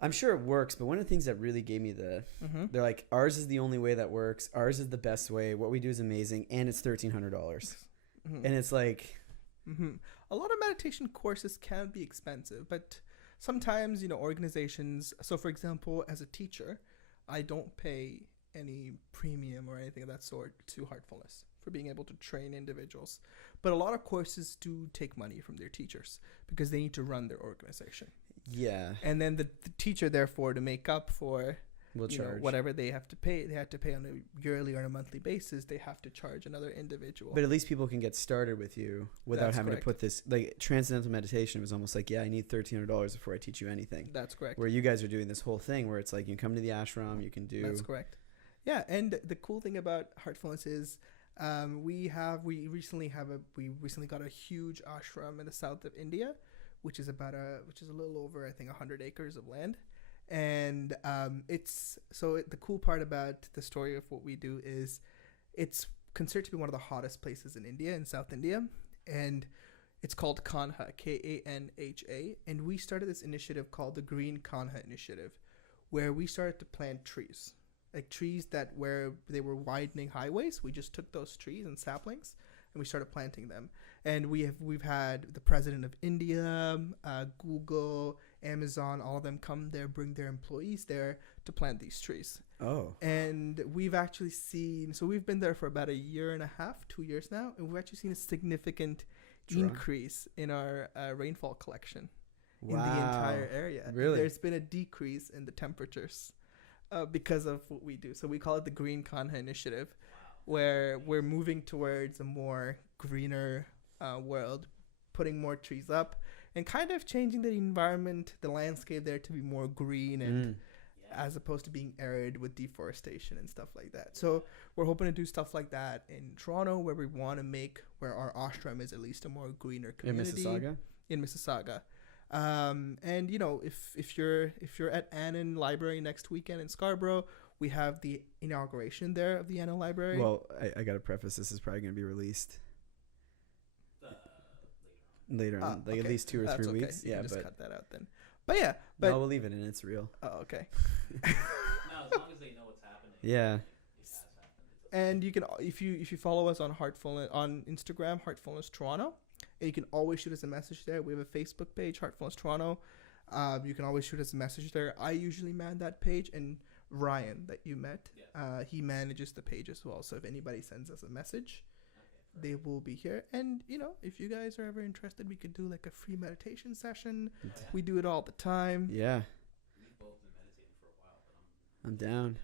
I'm sure it works, but one of the things that really gave me they're like, ours is the only way that works. Ours is the best way. What we do is amazing, and it's $1,300. Mm-hmm. And it's like, a lot of meditation courses can be expensive, but sometimes, organizations. So, for example, as a teacher, I don't pay any premium or anything of that sort to Heartfulness for being able to train individuals. But a lot of courses do take money from their teachers because they need to run their organization. yeah, And then the teacher, therefore, to make up for we'll charge. whatever they have to pay on a yearly or a monthly basis, they have to charge another individual. But at least people can get started with you without That's having correct. to put this, like, transcendental meditation was almost like, yeah, I need $1,300 before I teach you anything. That's correct. Where you guys are doing this whole thing where it's like, you come to the ashram, you can do. That's correct. Yeah, and the cool thing about Heartfulness is we recently got a huge ashram in the south of India, which is a little over, I think, 100 acres of land. And the cool part about the story of what we do is it's considered to be one of the hottest places in India, in South India, and it's called Khanha, Kanha, and we started this initiative called the Green Khanha Initiative, where we started to plant trees, like trees that where they were widening highways. We just took those trees and saplings and we started planting them. And we've had the president of India, Google, Amazon, all of them come there, bring their employees there to plant these trees. Oh. And we've actually seen, so we've been there for about a year and a half, 2 years now, and we've actually seen a significant increase in our rainfall collection in the entire area. Really? There's been a decrease in the temperatures because of what we do. So we call it the Green Khanha Initiative, where we're moving towards a more greener world, putting more trees up and kind of changing the environment, the landscape there to be more green and as opposed to being arid with deforestation and stuff like that. So we're hoping to do stuff like that in Toronto, where we want to make where our ashram is at least a more greener community. In Mississauga. And if you're at Annan Library next weekend in Scarborough, we have the inauguration there of the Annan Library. Well, I got to preface, this is probably going to be released later on, like okay. at least 2 or 3 weeks. You yeah, can just but cut that out then. But yeah, but no, we'll leave it in. It's real. Oh, okay. No, as long as they know what's happening. Yeah. It has happened. And you can, if you follow us on Heartfulness on Instagram, Heartfulness Toronto, and you can always shoot us a message there. We have a Facebook page, Heartfulness Toronto. You can always shoot us a message there. I usually man that page, and Ryan that you met, he manages the page as well. So if anybody sends us a message, they will be here. And if you guys are ever interested, we could do like a free meditation session. We do it all the time. Yeah. We've both been meditating for a while, but I'm down.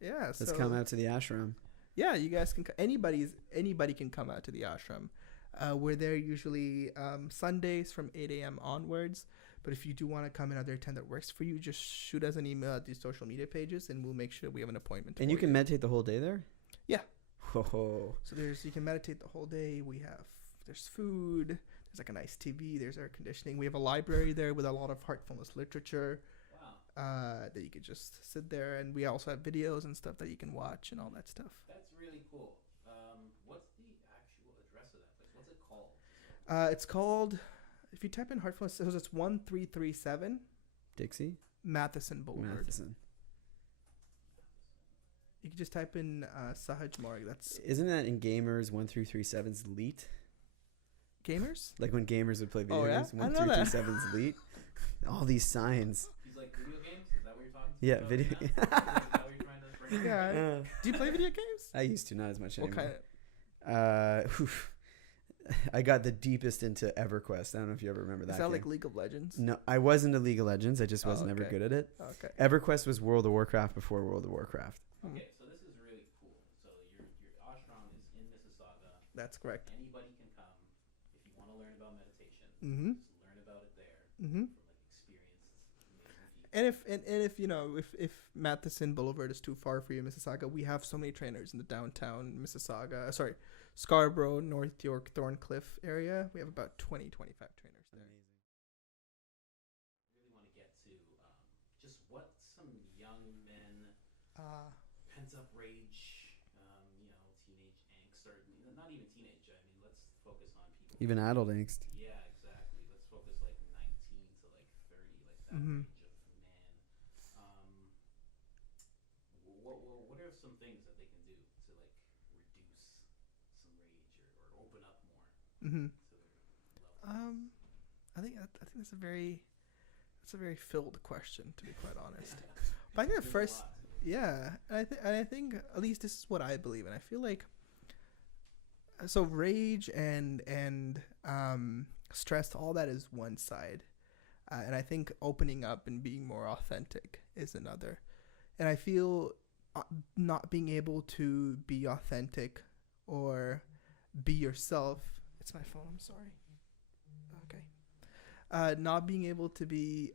Yeah, Let's come out to the ashram. Yeah, you guys can. Anybody can come out to the ashram. We're there usually Sundays from 8 a.m. onwards. But if you do want to come in other time that works for you, just shoot us an email at these social media pages, and we'll make sure we have an appointment. And you can meditate the whole day there? Yeah. Oh. So you can meditate the whole day. There's food. There's like a nice TV. There's air conditioning. We have a library there with a lot of Heartfulness literature. wow. That you could just sit there, and we also have videos and stuff that you can watch and all that stuff. That's really cool. What's the actual address of that place? What's it called? It's called, if you type in Heartfulness, it's 1337 Dixie? Matheson Boulevard. Matheson. You can just type in Sahaj Marg. Isn't that in Gamers 1337's Leet? Gamers? Like when gamers would play video Oh, yeah? games. I know that. 1327's elite. All these signs. He's like, video games? Is that what you're talking to? Yeah, about video. right now? Is that what you're trying to bring up? Yeah. Do you play video games? I used to, not as much What anymore. kind of? I got the deepest into EverQuest. I don't know if you ever remember that. Is that game. like League of Legends? No, I was into League of Legends. I just Oh, wasn't ever okay. good at it. Okay. EverQuest was World of Warcraft before World of Warcraft. Okay, so this is really cool. So your ashram is in Mississauga. That's correct. Anybody can come if you want to learn about meditation. Mm-hmm. Just learn about it there. Mm-hmm. From like experienced amazing people. And if you know if Matheson Boulevard is too far for you, Mississauga, we have so many trainers in the downtown Mississauga. Sorry, Scarborough, North York, Thorncliffe area. We have about 20, 25 trainers there. Really want to get to just what some young men pent up rage, teenage angst, or not even teenage. I mean, let's focus on people. Even adult angst. Yeah, exactly. Let's focus like 19 to like 30, like that Mhm. range of man. What are some things that they can do to like reduce some rage or open up more Mm-hmm. to their love? I think that's a very filled question, to be quite honest. But I think the There's a first, lot. yeah, and I think at least this is what I believe, and I feel like so rage and stress, all that is one side, and I think opening up and being more authentic is another. And I feel not being able to be authentic or be yourself. It's my phone. I'm sorry. Okay. Not being able to be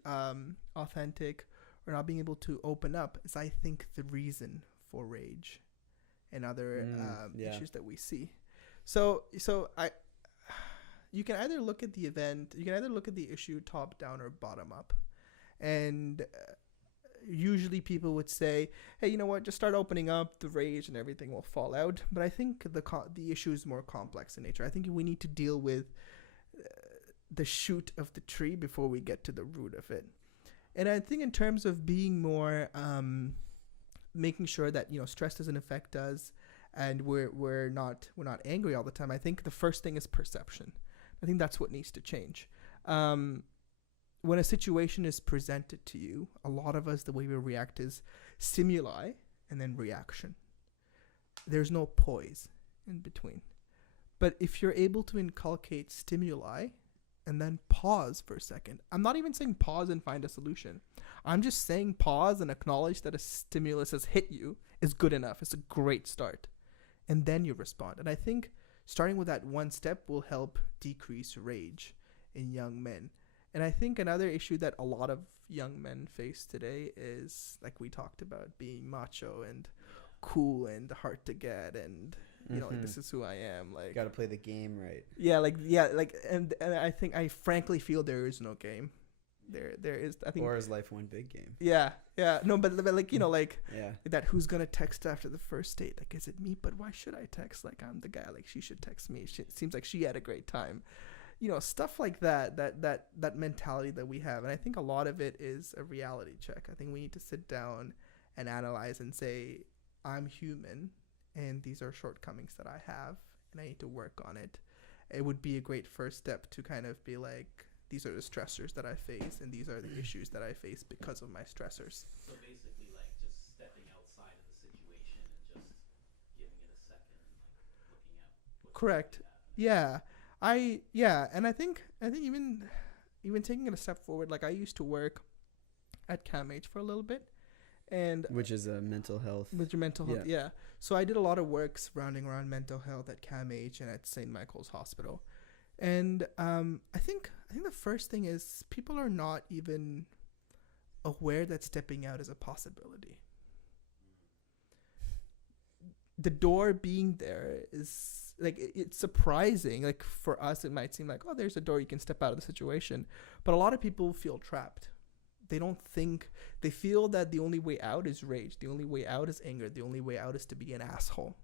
authentic or not being able to open up is, I think, the reason for rage and other yeah. issues that we see. So you can either look at the event, you can either look at the issue top down or bottom up, and usually people would say, hey, you know what, just start opening up, the rage and everything will fall out. But I think the issue is more complex in nature. I think we need to deal with the shoot of the tree before we get to the root of it. And I think in terms of being more making sure that stress doesn't affect us and we're not angry all the time, I think the first thing is perception. I think that's what needs to change. When a situation is presented to you, a lot of us, the way we react is stimuli and then reaction. There's no poise in between. But if you're able to inculcate stimuli and then pause for a second, I'm not even saying pause and find a solution. I'm just saying pause and acknowledge that a stimulus has hit you is good enough. It's a great start. And then you respond. And I think starting with that one step will help decrease rage in young men. And I think another issue that a lot of young men face today is, like we talked about, being macho and cool and hard to get, and like, this is who I am. Like, Got to play the game right. and I frankly feel there is no game. There is, I think. Or is life one big game? Yeah. No, but like Yeah. that who's gonna text after the first date? Like, is it me? But why should I text? Like, I'm the guy. Like, she should text me. It seems like she had a great time. Stuff like that mentality that we have. And I think a lot of it is a reality check. I think we need to sit down and analyze and say, I'm human and these are shortcomings that I have and I need to work on it. It would be a great first step to kind of be like, these are the stressors that I face and these are the issues that I face because of my stressors. So basically, like, just stepping outside of the situation and just giving it a second and like looking at what's Correct. happening. And I think even taking it a step forward, like I used to work at CAMH for a little bit, and Which is a mental health. with your mental health, yeah. So I did a lot of work surrounding around mental health at CAMH and at St. Michael's Hospital, and I think the first thing is people are not even aware that stepping out is a possibility. The door being there is like it's surprising. Like for us, it might seem like, oh, there's a door, you can step out of the situation, but a lot of people feel trapped. They feel that the only way out is rage. The only way out is anger. The only way out is to be an asshole.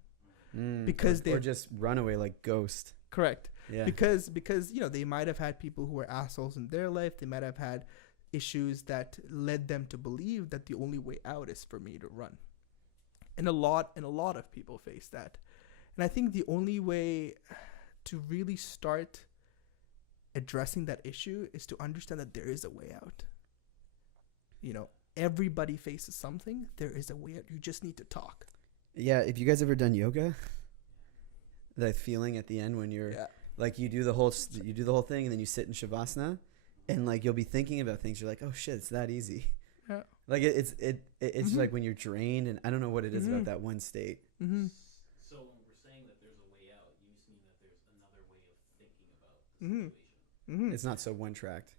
Because or just run away like Ghost. Correct. Yeah. Because they might have had people who were assholes in their life. They might have had issues that led them to believe that the only way out is for me to run. And a lot of people face that. And I think the only way to really start addressing that issue is to understand that there is a way out. You know, everybody faces something. There is a way out. You just need to talk. Yeah. If you guys ever done yoga, that feeling at the end when you're like, you do the whole thing and then you sit in shavasana and like, you'll be thinking about things. You're like, oh shit, it's that easy. Yeah. Like it's like when you're drained, and I don't know what it is about that one state. Mm-hmm. So when we're saying that there's a way out, you just mean that there's another way of thinking about the situation. Mm-hmm. It's not so one-tracked.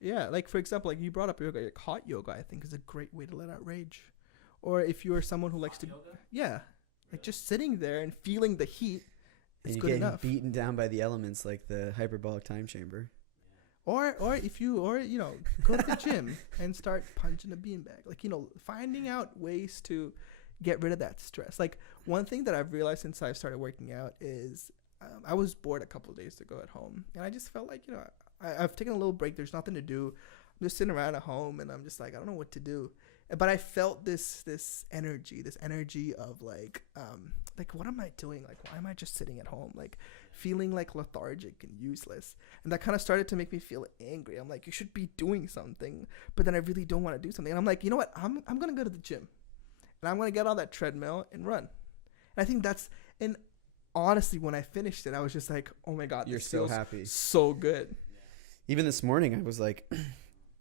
Yeah, like for example, like you brought up yoga, like hot yoga, I think is a great way to let out rage. Or if you're someone who likes Yoga? Like just sitting there and feeling the heat is And good you're enough. getting beaten down by the elements like the hyperbolic time chamber. Or you know, go to the gym and start punching a beanbag. Like, you know, finding out ways to get rid of that stress. Like one thing that I've realized since I've started working out is I was bored a couple of days ago at home, and I just felt like, you know, I've taken a little break. There's nothing to do. I'm just sitting around at home, and I'm just like, I don't know what to do. But I felt this energy of like what am I doing? Like, why am I just sitting at home? Like, feeling like lethargic and useless. And that kind of started to make me feel angry. I'm like, you should be doing something. But then I really don't want to do something. And I'm like, you know what? I'm going to go to the gym. And I'm going to get on that treadmill and run. And I think that's, and honestly, when I finished it, I was just like, oh my God, You're this so feels happy. so good. Even this morning, I was like,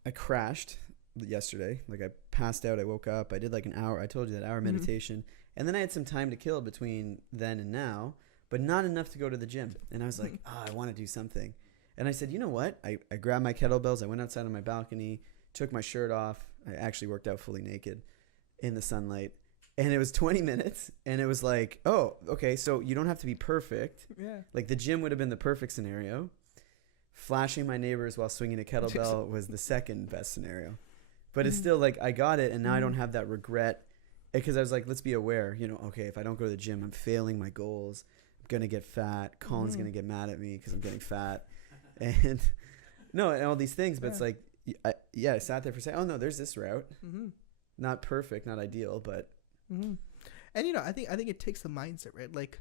I crashed yesterday. Like I passed out. I woke up. I did like an hour. I told you that hour meditation. And then I had some time to kill between then and now, but not enough to go to the gym. And I was like, I want to do something. And I said, you know what? I grabbed my kettlebells. I went outside on my balcony, took my shirt off. I actually worked out fully naked in the sunlight. And it was 20 minutes. And it was like, oh, okay. So you don't have to be perfect. Yeah. Like the gym would have been the perfect scenario. Flashing my neighbors while swinging a kettlebell was the second best scenario. But it's still like, I got it. And now I don't have that regret. Because I was like, let's be aware, you know, okay, if I don't go to the gym, I'm failing my goals. I'm going to get fat. Colin's going to get mad at me because I'm getting fat. And no, and all these things. But it's like, I sat there for a second. Oh, no, there's this route. Not perfect, not ideal, but. And, you know, I think it takes a mindset, right? Like,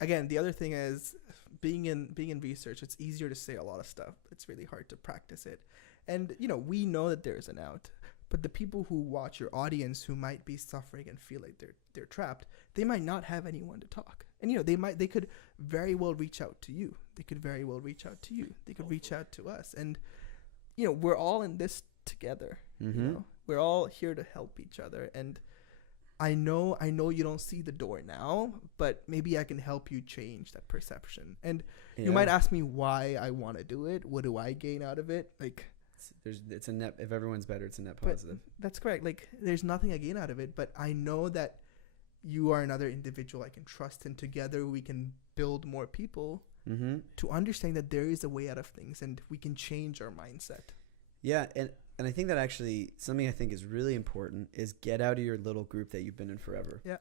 again, the other thing is being in research, it's easier to say a lot of stuff. It's really hard to practice it. And, you know, we know that there's an out. But the people who watch, your audience, who might be suffering and feel like they're trapped, they might not have anyone to talk. And, you know, they could very well reach out to you. They could very well reach out to you. They could reach out to us. And, you know, we're all in this together. You know? We're all here to help each other. And I know you don't see the door now, but maybe I can help you change that perception. And you might ask me why I want to do it. What do I gain out of it? Like, it's a net. If everyone's better, it's a net positive. That's correct. Like, there's nothing I gain out of it, but I know that you are another individual I can trust, and together we can build more people to understand that there is a way out of things, and we can change our mindset. Yeah, and I think that actually something I think is really important is get out of your little group that you've been in forever. Yeah.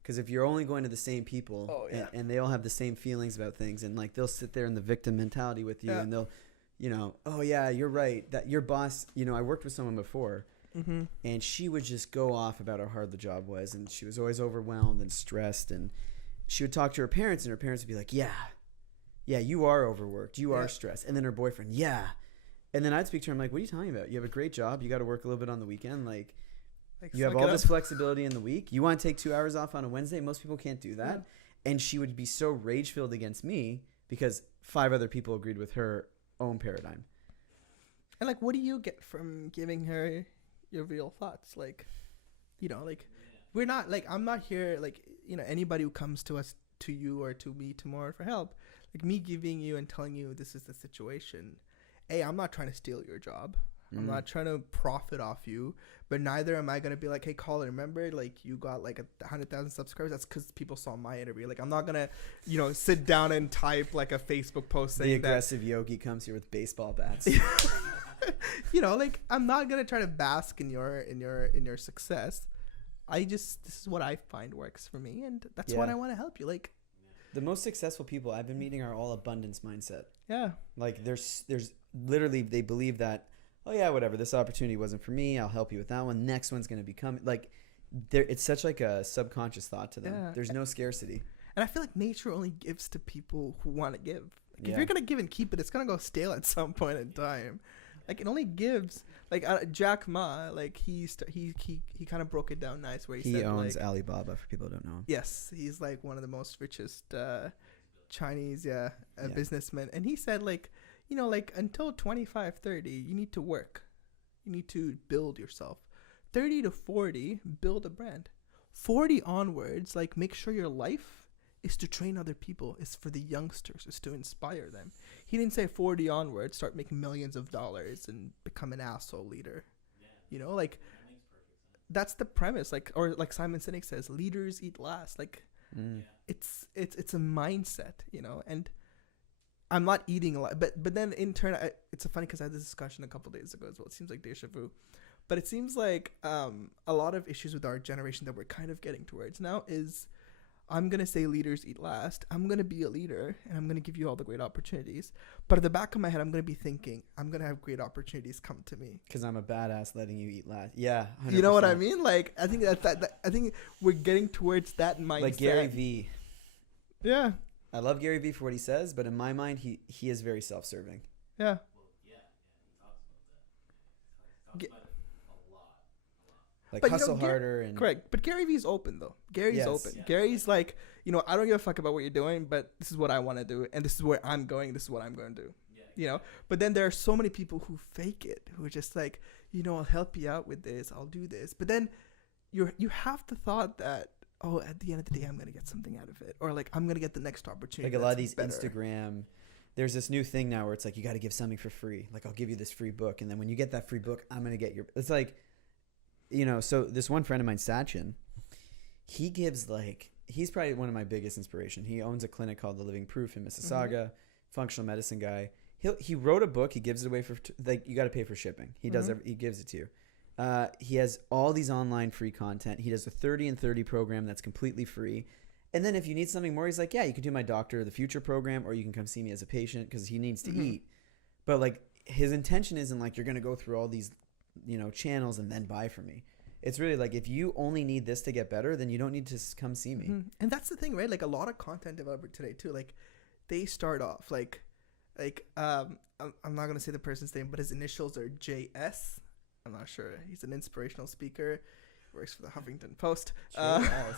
Because if you're only going to the same people and they all have the same feelings about things, and like they'll sit there in the victim mentality with you, and they'll, you know, oh yeah, you're right. That your boss, you know, I worked with someone before, and she would just go off about how hard the job was, and she was always overwhelmed and stressed, and she would talk to her parents, and her parents would be like, yeah, you are overworked, you are stressed, and then her boyfriend, and then I'd speak to her, I'm like, what are you talking about? You have a great job, you got to work a little bit on the weekend, like you have all this flexibility in the week. You want to take 2 hours off on a Wednesday? Most people can't do that. And she would be so rage-filled against me because 5 other people agreed with her own paradigm. And like, what do you get from giving her your real thoughts? Like, you know, like we're not like, I'm not here like, you know, anybody who comes to us, to you or to me tomorrow for help, like me giving you and telling you this is the situation. Hey, I'm not trying to steal your job. I'm not trying to profit off you, but neither am I going to be like, hey, Colin, remember, like, you got like 100,000 subscribers? That's because people saw my interview. Like, I'm not going to, you know, sit down and type like a Facebook post saying the aggressive Yogi comes here with baseball bats. You know, like, I'm not going to try to bask in your success. This is what I find works for me, and that's what I want to help you. Like, the most successful people I've been meeting are all abundance mindset. Yeah. Like, there's literally, they believe that, oh yeah, whatever, this opportunity wasn't for me, I'll help you with that one, next one's going to become, like, it's such like a subconscious thought to them. There's no scarcity. And I feel like nature only gives to people who want to give. If you're gonna give and keep it, it's gonna go stale at some point in time. Like it only gives. Like Jack Ma, like he kind of broke it down nice where he said owns like, Alibaba for people who don't know him. yes, he's like one of the most richest Chinese businessmen, and he said like, you know, like until 25, 30, you need to work, you need to build yourself. 30 to 40, build a brand. 40 onwards, like make sure your life is to train other people, is for the youngsters, is to inspire them. He didn't say 40 onwards, start making millions of dollars and become an asshole leader. You know, like that's the premise. Like, or like Simon Sinek says, leaders eat last. Like it's a mindset, you know, and I'm not eating a lot, but then in turn, it's funny because I had this discussion a couple days ago as well. It seems like deja vu. But it seems like a lot of issues with our generation that we're kind of getting towards now is, I'm going to say leaders eat last. I'm going to be a leader, and I'm going to give you all the great opportunities. But at the back of my head, I'm going to be thinking, I'm going to have great opportunities come to me. Because I'm a badass letting you eat last. Yeah, 100%. You know what I mean? Like, I think I think we're getting towards that mindset. Like Gary Vee. Yeah. I love Gary Vee for what he says, but in my mind, he is very self-serving. Yeah. He talks about it a lot. Like But hustle harder and correct. But Gary Vee's open though. Gary's open. Yeah. Gary's like, you know, I don't give a fuck about what you're doing, but this is what I want to do, and this is where I'm going. This is what I'm going to do. Yeah, You know. But then there are so many people who fake it, who are just like, you know, I'll help you out with this. I'll do this. But then you have the thought that, oh, at the end of the day, I'm gonna get something out of it, or like I'm gonna get the next opportunity. like a lot of that's these better. Instagram. There's this new thing now where it's like you got to give something for free. Like I'll give you this free book, and then when you get that free book, I'm gonna get your. It's like, you know. So this one friend of mine, Sachin, he gives like he's probably one of my biggest inspiration. He owns a clinic called The Living Proof in Mississauga, functional medicine guy. He wrote a book. He gives it away for like you got to pay for shipping. He does he gives it to you. He has all these online free content. He does a 30 and 30 program that's completely free. And then if you need something more, he's like, yeah, you can do my Doctor of the Future program, or you can come see me as a patient because he needs to eat. But like his intention isn't like you're going to go through all these, you know, channels and then buy from me. It's really like if you only need this to get better, then you don't need to come see me. And that's the thing, right? Like a lot of content developers today too, like they start off like I'm not gonna say the person's name, but his initials are JS. I'm not sure. He's an inspirational speaker. Works for the Huffington Post. JS.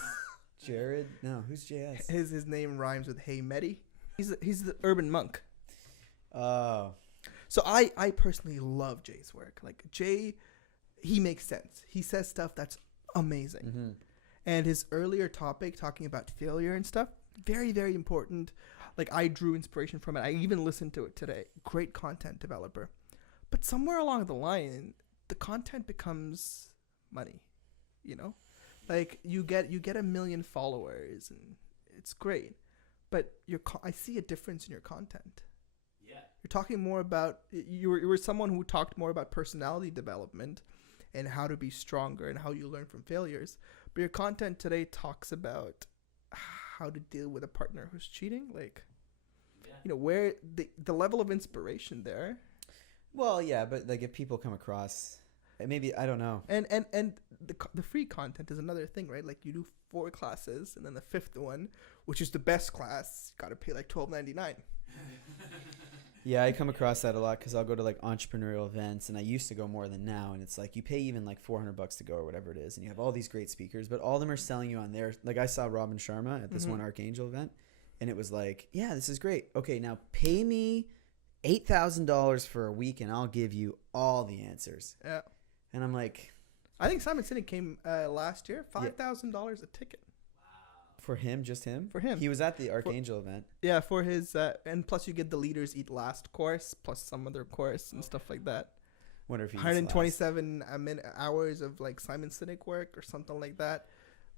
Jared? No, who's JS? His name rhymes with Hey Medi. He's the urban monk. Oh. So I personally love Jay's work. Like Jay, he makes sense. He says stuff that's amazing. And his earlier topic, talking about failure and stuff, very, very important. Like I drew inspiration from it. I even listened to it today. Great content developer. But somewhere along the line, the content becomes money, you know? Like you get 1 million followers and it's great. But I see a difference in your content. Yeah. You're talking more about you were someone who talked more about personality development and how to be stronger and how you learn from failures. But your content today talks about how to deal with a partner who's cheating. Like, you know, where the level of inspiration there. Well, yeah, but like if people come across, maybe I don't know. And the free content is another thing, right? Like you do 4 classes, and then the 5th one, which is the best class, you got to pay like $12.99. Yeah, I come across that a lot because I'll go to like entrepreneurial events, and I used to go more than now, and it's like you pay even like $400 to go or whatever it is, and you have all these great speakers, but all of them are selling you on their. Like I saw Robin Sharma at this one Archangel event, and it was like, yeah, this is great. Okay, now pay me $8,000 for a week, and I'll give you all the answers. Yeah. And I'm like, I think Simon Sinek came last year, $5,000 a ticket. for him, just him? For him. He was at the Archangel event. Yeah, for his and plus you get the Leaders Eat Last course, plus some other course and stuff like that. Wonder if he 127 hours of like Simon Sinek work or something like that.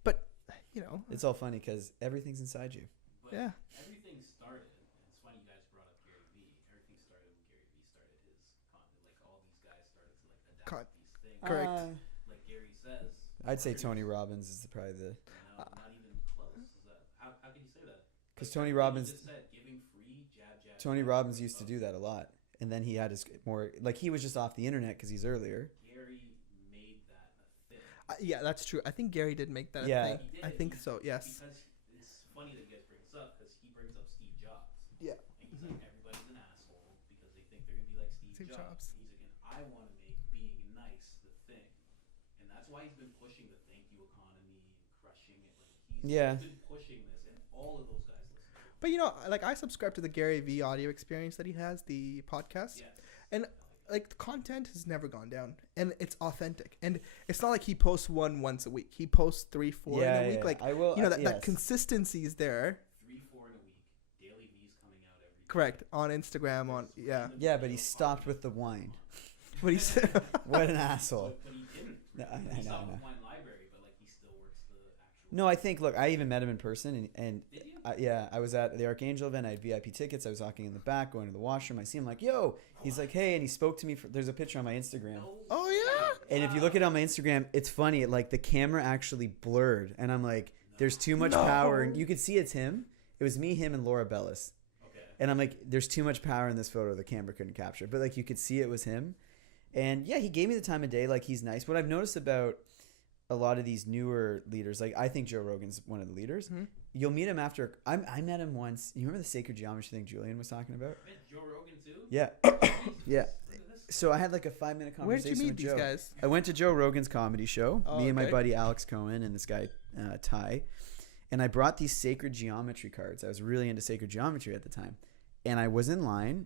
But you know, it's all funny because everything's inside you. But yeah. Everything started, and it's funny you guys brought up Gary Vee. Everything started when Gary Vee started his content. Like all these guys started to like adapt these things. Correct. Like Gary says. I'd say Tony Robbins is probably the. No, not even close. Is that, how can you say that? Because Like, Tony you Robbins. just said giving free jab. Tony Robbins used to do that a lot, and then he had his more like he was just off the internet because he's earlier. Gary made that a thing. Yeah, that's true. I think Gary did make that Yeah. a thing. He did. I think so. Yes. Because it's funny that you guys bring this up because he brings up Steve Jobs. Yeah. And he's like, Steve job. Jobs. He's like, and I want to make being nice the thing, and that's why he's been pushing the thank you economy and crushing it. Like Yeah. he's been pushing this, and all of those guys listen. But like I subscribe to the Gary V audio experience that he has, the podcast. Yes. And like the content has never gone down, and it's authentic, and it's not like he posts one once a week. He posts 3-4 in a week. Like I will. that yes. consistency is there. 3-4 in a week. Daily V's coming out every day. Correct, on Instagram, on Yeah, but he stopped with the wine. What he said. What an asshole. But he didn't. No, I He know. stopped with Wine Library, but like he still works the actual. No, I think. Look, I even met him in person, and Did you? I was at the Archangel event. I had VIP tickets. I was walking in the back, going to the washroom. I see him like, "Yo." He's like, "Hey," and he spoke to me. There's a picture on my Instagram. Oh yeah. And if you look at it on my Instagram, it's funny. Like the camera actually blurred, and I'm like, "There's too much power." And you could see it's him. It was me, him, and Laura Bellis. Okay. And I'm like, "There's too much power in this photo. The camera couldn't capture." But like, you could see it was him. And yeah, he gave me the time of day. Like he's nice. What I've noticed about a lot of these newer leaders, like I think Joe Rogan's one of the leaders. Mm-hmm. You'll meet him after. I met him once. You remember the sacred geometry thing Julian was talking about? Met Joe Rogan too. Yeah. Yeah. Look at this. So I had like a 5-minute conversation Where did you meet with these Joe. guys? I went to Joe Rogan's comedy show. Oh, Me and my okay. buddy Alex Cohen and this guy Ty, and I brought these sacred geometry cards. I was really into sacred geometry at the time, and I was in line,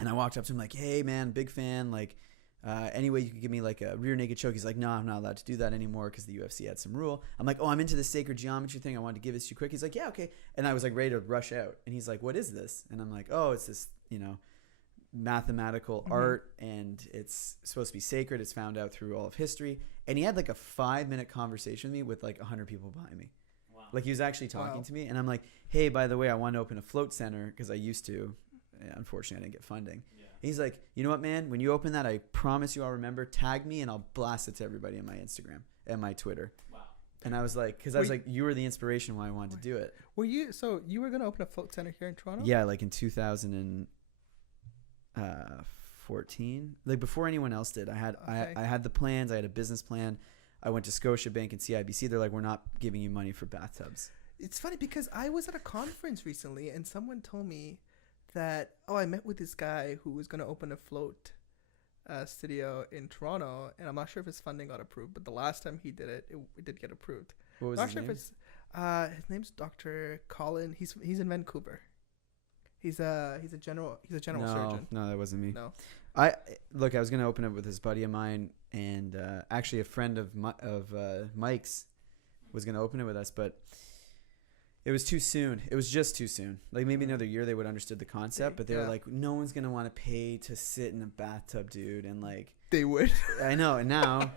and I walked up to him like, "Hey man, big fan. Like, anyway, you could give me like a rear naked choke." He's like, "No, I'm not allowed to do that anymore because the UFC had some rule." I'm like, "Oh, I'm into the sacred geometry thing. I wanted to give this to you quick." He's like, "Yeah, okay." And I was like ready to rush out, and he's like, "What is this?" And I'm like, "Oh, it's this, mathematical art, and it's supposed to be sacred. It's found out through all of history." And he had like a 5-minute conversation with me with like 100 people behind me. Wow. Like he was actually talking Wow. to me, and I'm like, "Hey, by the way, I want to open a float center because I used to. Unfortunately, I didn't get funding." Yeah. He's like, "You know what, man? When you open that, I promise you I'll remember. Tag me, and I'll blast it to everybody on my Instagram and my Twitter." Wow. And I was like, because I was like, you were the inspiration why I wanted to do it. Were you? So you were gonna open a float center here in Toronto? Yeah, like in 2014, like before anyone else did. I had Okay. I had the plans. I had a business plan. I went to Scotiabank and CIBC. They're like, "We're not giving you money for bathtubs." It's funny because I was at a conference recently and someone told me that I met with this guy who was gonna open a float studio in Toronto, and I'm not sure if his funding got approved, but the last time he did it, it did get approved. What was Not his sure name? if it's his name's Dr. Colin. He's in Vancouver. He's a general surgeon. No, that wasn't me. No. I was gonna open it with this buddy of mine, and actually a friend of Mike's was gonna open it with us, but it was too soon. It was just too soon. Like maybe another year they would have understood the concept, but they were Yeah. like, "No one's gonna want to pay to sit in a bathtub, dude." And like, They would. I know, and now,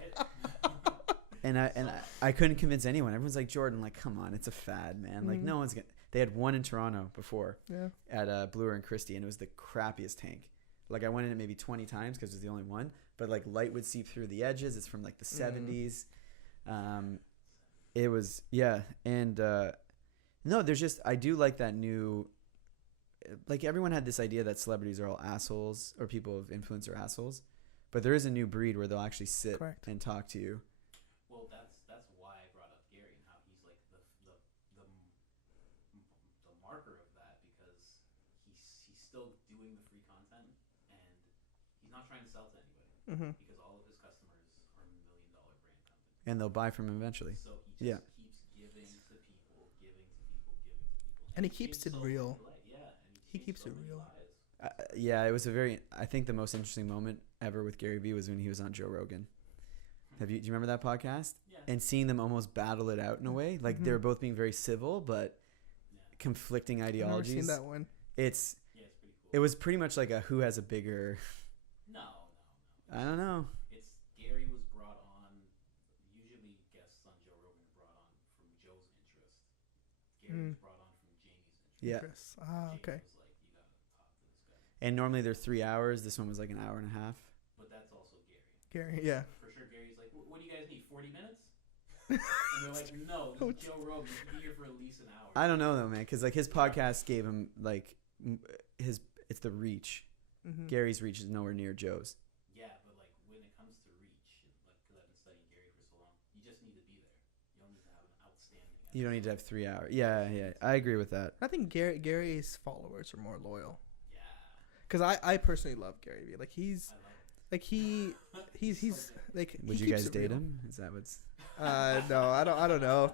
I couldn't convince anyone. Everyone's like, "Jordan, like, come on, it's a fad, man. Like, Mhm. no one's gonna." They had one in Toronto before Yeah. at Bloor and Christie, and it was the crappiest tank. Like I went in it maybe 20 times because it was the only one, but like light would seep through the edges. It's from like the 70s. It was and no, there's just I do like that new. Like everyone had this idea that celebrities are all assholes or people of influence are assholes, but there is a new breed where they'll actually sit Correct. and talk to you. Well, that's why I brought up Gary and how he's like the marker of that, because he's still doing the free content and he's not trying to sell to anybody Mm-hmm. because all of his customers are $1 million brand companies. And they'll buy from him eventually. So he just keeps giving to people, And he keeps it real. Yeah, and He keeps so it many real. lives. It was I think the most interesting moment ever with Gary Vee was when he was on Joe Rogan. Do you remember that podcast? Yeah. And seeing them almost battle it out in a way, like they were both being very civil, but Yeah. conflicting I've never ideologies. seen that one. It's Yeah, it's pretty cool. it was pretty much like a who has a bigger. No. I don't know. It's Gary was brought on. Usually, guests on Joe Rogan are brought on from Joe's interest. Gary was brought on from Jamie's interest. Yeah. Chris. Ah, Jamie okay. was like, "You gotta talk to this guy," And normally they're 3 hours. This one was like an hour and a half. but that's also Gary. Gary, yeah. For sure, Gary's like, "What do you guys need? 40 minutes?" And they're like, "No, this is Joe Rogan. You can be here for at least an hour." I don't know though, man, because like his podcast gave him like it's the reach. Mm-hmm. Gary's reach is nowhere near Joe's. Yeah, but like when it comes to reach, and like because I've been studying Gary for so long, you just need to be there. You don't need to have an outstanding. You don't need to have 3 hours. Yeah, I agree with that. I think Gary's followers are more loyal. Yeah. Because I personally love Gary Vee. Like he's I love like he's like. Would he you keeps guys it date real. him? Is that what's? No, I don't know.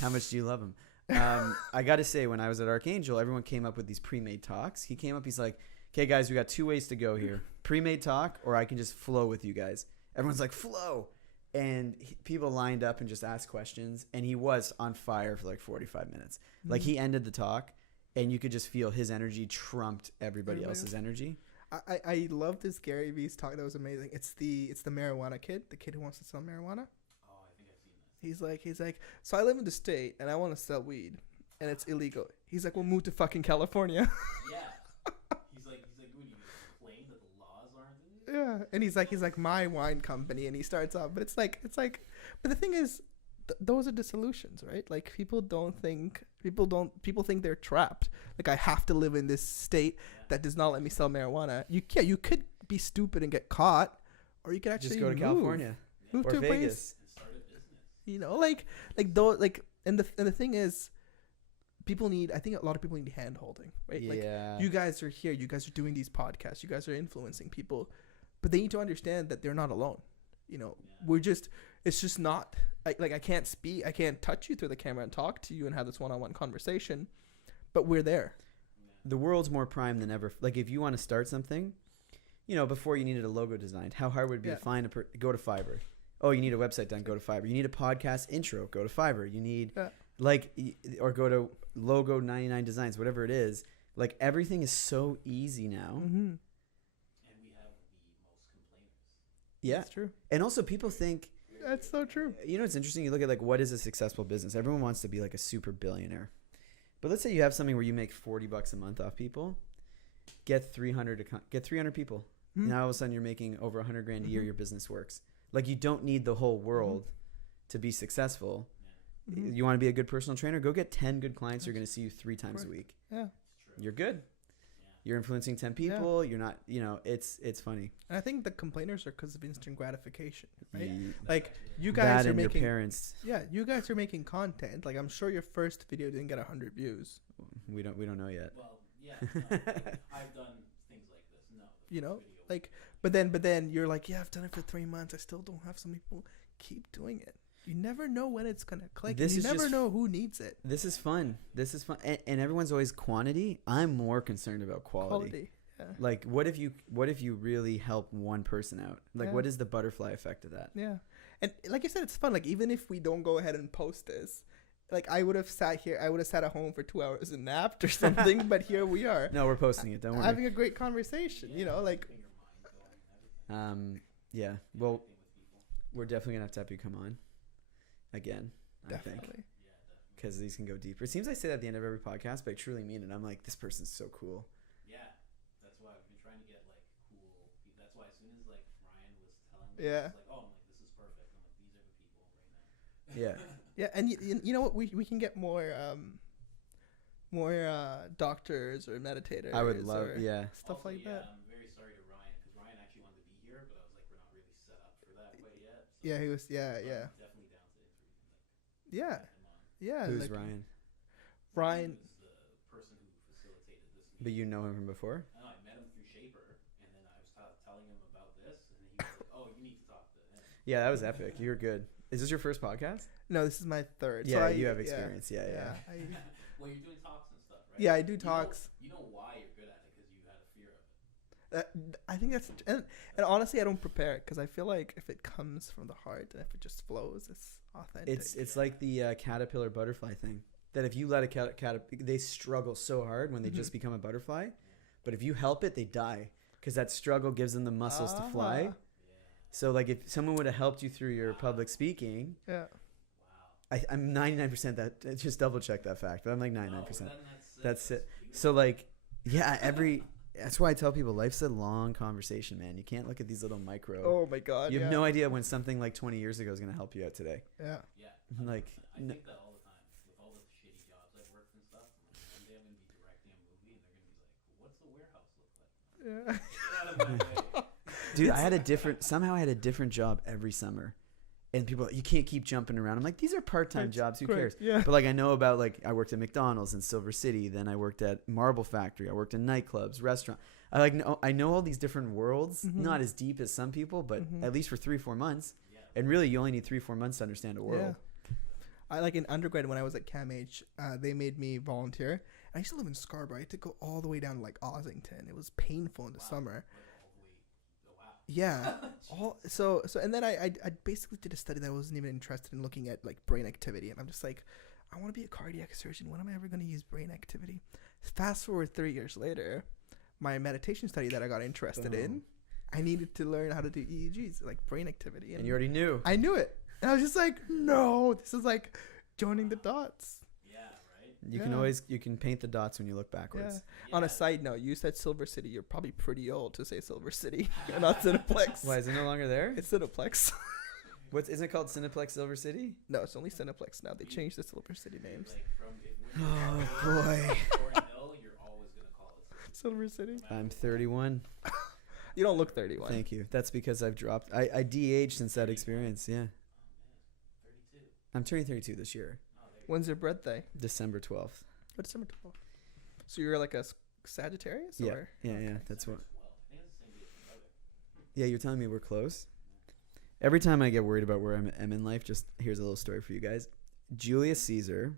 How much do you love him? I got to say, when I was at Archangel, everyone came up with these pre-made talks. He came up, he's like, okay, guys, we got 2 ways to go here. Pre-made talk, or I can just flow with you guys. Everyone's like, flow. And people lined up and just asked questions. And he was on fire for like 45 minutes. Like he ended the talk, and you could just feel his energy trumped everybody else's energy. I love this Gary Vee's talk. That was amazing. It's the marijuana kid, the kid who wants to sell marijuana. Oh, I think I've seen this. He's like, so I live in the state and I want to sell weed and it's illegal. He's like, well, move to fucking California. Yeah. He's like, what, you complain that the laws aren't in it? Yeah, and he's like my wine company, and he starts off, but it's like, but the thing is, those are the solutions, right? Like people think they're trapped. Like I have to live in this state that does not let me sell marijuana. You could be stupid and get caught, or you could actually Just go to California move or to a place. Vegas. And start a business. You know, like those, like, and the thing is, I think a lot of people need hand holding, right? Like Yeah. you guys are here, you guys are doing these podcasts, you guys are influencing people, but they need to understand that they're not alone. You know, it's just not like I can't touch you through the camera and talk to you and have this one-on-one conversation, but we're there. The world's more prime than ever. Like if you want to start something, you know, before you needed a logo designed, how hard would it be to find go to Fiverr? Oh, you need a website done, go to Fiverr. You need a podcast intro, go to Fiverr. You need or go to Logo 99 Designs, whatever it is. Like everything is so easy now. Mm-hmm. And we have the most complainers. Yeah. That's true. And also people think, That's so true. you know, it's interesting. You look at like, what is a successful business? Everyone wants to be like a super billionaire. But let's say you have something where you make $40 a month off people, get 300 people. Mm-hmm. Now all of a sudden you're making over $100,000 a year. Your business works. Like you don't need the whole world to be successful. Mm-hmm. You want to be a good personal trainer? Go get 10 good clients who are going to see you 3 times a week. Yeah. You're good. Yeah. You're influencing 10 people. You're not, you know, it's funny. And I think the complainers are because of instant gratification, right? You- Like you that guys are and making, your parents. yeah, you guys are making content. Like I'm sure your first video didn't get 100 views. We don't know yet. Well, yeah. No, I've done things like this. No. the You first know, video like, but then you're like, yeah, I've done it for 3 months. I still don't have some people. Keep doing it. You never know when it's gonna click. This And you is never just- know who needs it. This is fun. And everyone's always quantity. I'm more concerned about quality. Yeah. Like, what if you really help one person out? Like, Yeah. what is the butterfly effect of that? Yeah. And like you said, it's fun. Like even if we don't go ahead and post this, like I would have sat at home for 2 hours and napped or something. But here we are No, we're posting it. Don't worry. having a great conversation. You know, like keeping your mind going and everything. Yeah. Well, Connecting with people. we're definitely gonna have to have you come on again. I think definitely. Yeah, definitely. because these can go deeper. It seems I say that at the end of every podcast, but I truly mean it. I'm like, this person's so cool. Yeah, that's why I've been trying to get like cool people. That's why as soon as like Ryan was telling me, Yeah. I was like, oh, I'm like, this is perfect. I'm like, these are the people right now. Yeah. Yeah, and you know what? We can get more doctors or meditators. I would love. or Yeah. stuff Also, like yeah, that. I'm very sorry to Ryan because Ryan actually wanted to be here, but I was like, we're not really set up for that quite yet. So Yeah, he was. Yeah, I'm yeah, definitely down to like yeah, get him on. yeah. Who's like, Ryan? Ryan. was the person who facilitated this. But you know him from before. I know I met him through Shaper, and then I was telling him about this, and he was like, "Oh, you need to talk to him." Yeah, that was epic. You were good. Is this your first podcast? No, this is my third. Yeah, you have experience. Yeah, yeah. Well, you're doing talks and stuff, right? Yeah, I do You know- talks. You know why you're good at it because you had a fear of it. I think that's and honestly, I don't prepare it because I feel like if it comes from the heart and if it just flows, it's authentic. It's like the caterpillar butterfly thing. That if you let a caterpillar, they struggle so hard when they just become a butterfly. But if you help it, they die because that struggle gives them the muscles to fly. Ah. So like if someone would have helped you through your public speaking, Yeah. Wow. I'm 99% that. Just double check that fact, but I'm like 99%. No, then That's it. So like, yeah, that's why I tell people life's a long conversation, man. You can't look at these little micro. Oh my God. You have yeah. no idea when something like 20 years ago is going to help you out today. Yeah. Yeah. Like, I no- think that all the time with all the shitty jobs I've worked and stuff. I'm like, one day I'm gonna be directing a movie, and they're gonna be like, "What's the warehouse look like?" Yeah. Get out of my way. dude, somehow I had a different job every summer. And people are like, you can't keep jumping around. I'm like, these are part-time jobs. Who cares? Yeah. But like, I know about, like, I worked at McDonald's in Silver City. Then I worked at Marble Factory. I worked in nightclubs, restaurant. I know all these different worlds, not as deep as some people, but at least for 3-4 months. Yeah. And really, you only need 3-4 months to understand a world. Yeah. I like in undergrad when I was at CAMH, they made me volunteer. I used to live in Scarborough. I had to go all the way down to like Ossington. It was painful in the summer. Oh, wow. Yeah. So and then I basically did a study that I wasn't even interested in looking at like brain activity, and I'm just like, I want to be a cardiac surgeon. When am I ever going to use brain activity? Fast forward 3 years later, my meditation study that I got interested in, I needed to learn how to do EEGs, like brain activity. And you already knew. I knew it. And I was just like, no, this is like joining the dots. Yeah, right? You can paint the dots when you look backwards. Yeah. On a side note, you said Silver City. You're probably pretty old to say Silver City. You're not Cineplex. Why, is it no longer there? It's Cineplex. Isn't it called Cineplex Silver City? No, it's only Cineplex now. They changed the Silver City names. Like Oh, boy. You're always going to call it Silver City. I'm 31. You don't look 31. Thank you. That's because I've dropped. I de-aged since that experience, yeah. 32. I'm turning 32 this year, When's your birthday? December 12th. Oh, December 12th. So you're like a Sagittarius? Yeah, Or? yeah, that's what. 12. I think it's the same day as my brother. Yeah, you're telling me we're close? Every time I get worried about where I'm in life, just here's a little story for you guys. Julius Caesar,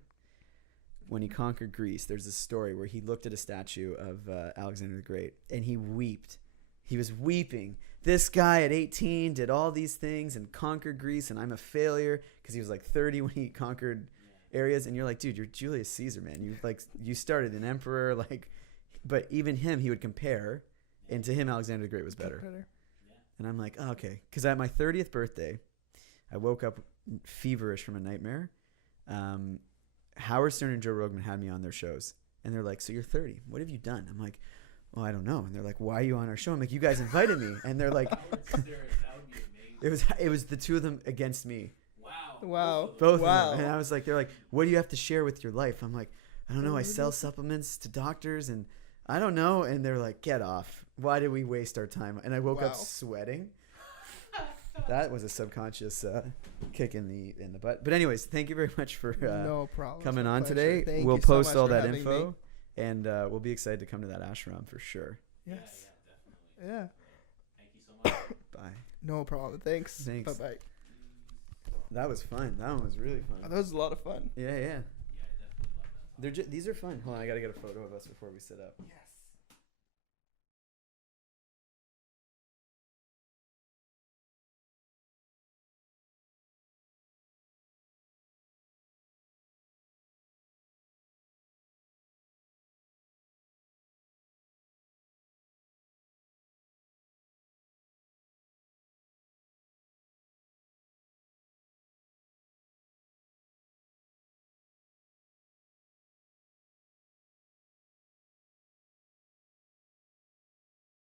when he conquered Greece, there's a story where he looked at a statue of Alexander the Great, and he wept. He was weeping. This guy at 18 did all these things and conquered Greece, and I'm a failure, because he was like 30 when he conquered areas. And you're like, dude, you're Julius Caesar, man. You started an emperor, like, but even him, he would compare, and to him, Alexander the Great was better. And I'm like, oh, okay. Because at my 30th birthday, I woke up feverish from a nightmare. Howard Stern and Joe Rogan had me on their shows. And they're like, so you're 30. What have you done? I'm like, well, I don't know. And they're like, why are you on our show? I'm like, you guys invited me. And they're like, That would be amazing. it was the two of them against me. Wow. Both Wow. of them. And I was like, they're like, what do you have to share with your life? I'm like, I don't know. I sell supplements to doctors and I don't know. And they're like, get off. Why did we waste our time? And I woke up sweating. That was a subconscious kick in the butt. But anyways, thank you very much for no problem. coming on today. Thank We'll you so post much all for that having info. me. And we'll be excited to come to that ashram for sure. Yes. Yeah, definitely. Yeah. Thank you so much. Bye. No problem. Thanks. Thanks. Bye-bye. That was fun. That one was really fun. That was a lot of fun. Yeah, yeah. Yeah, I definitely love that. These are fun. Hold on, I gotta get a photo of us before we sit up. Yes.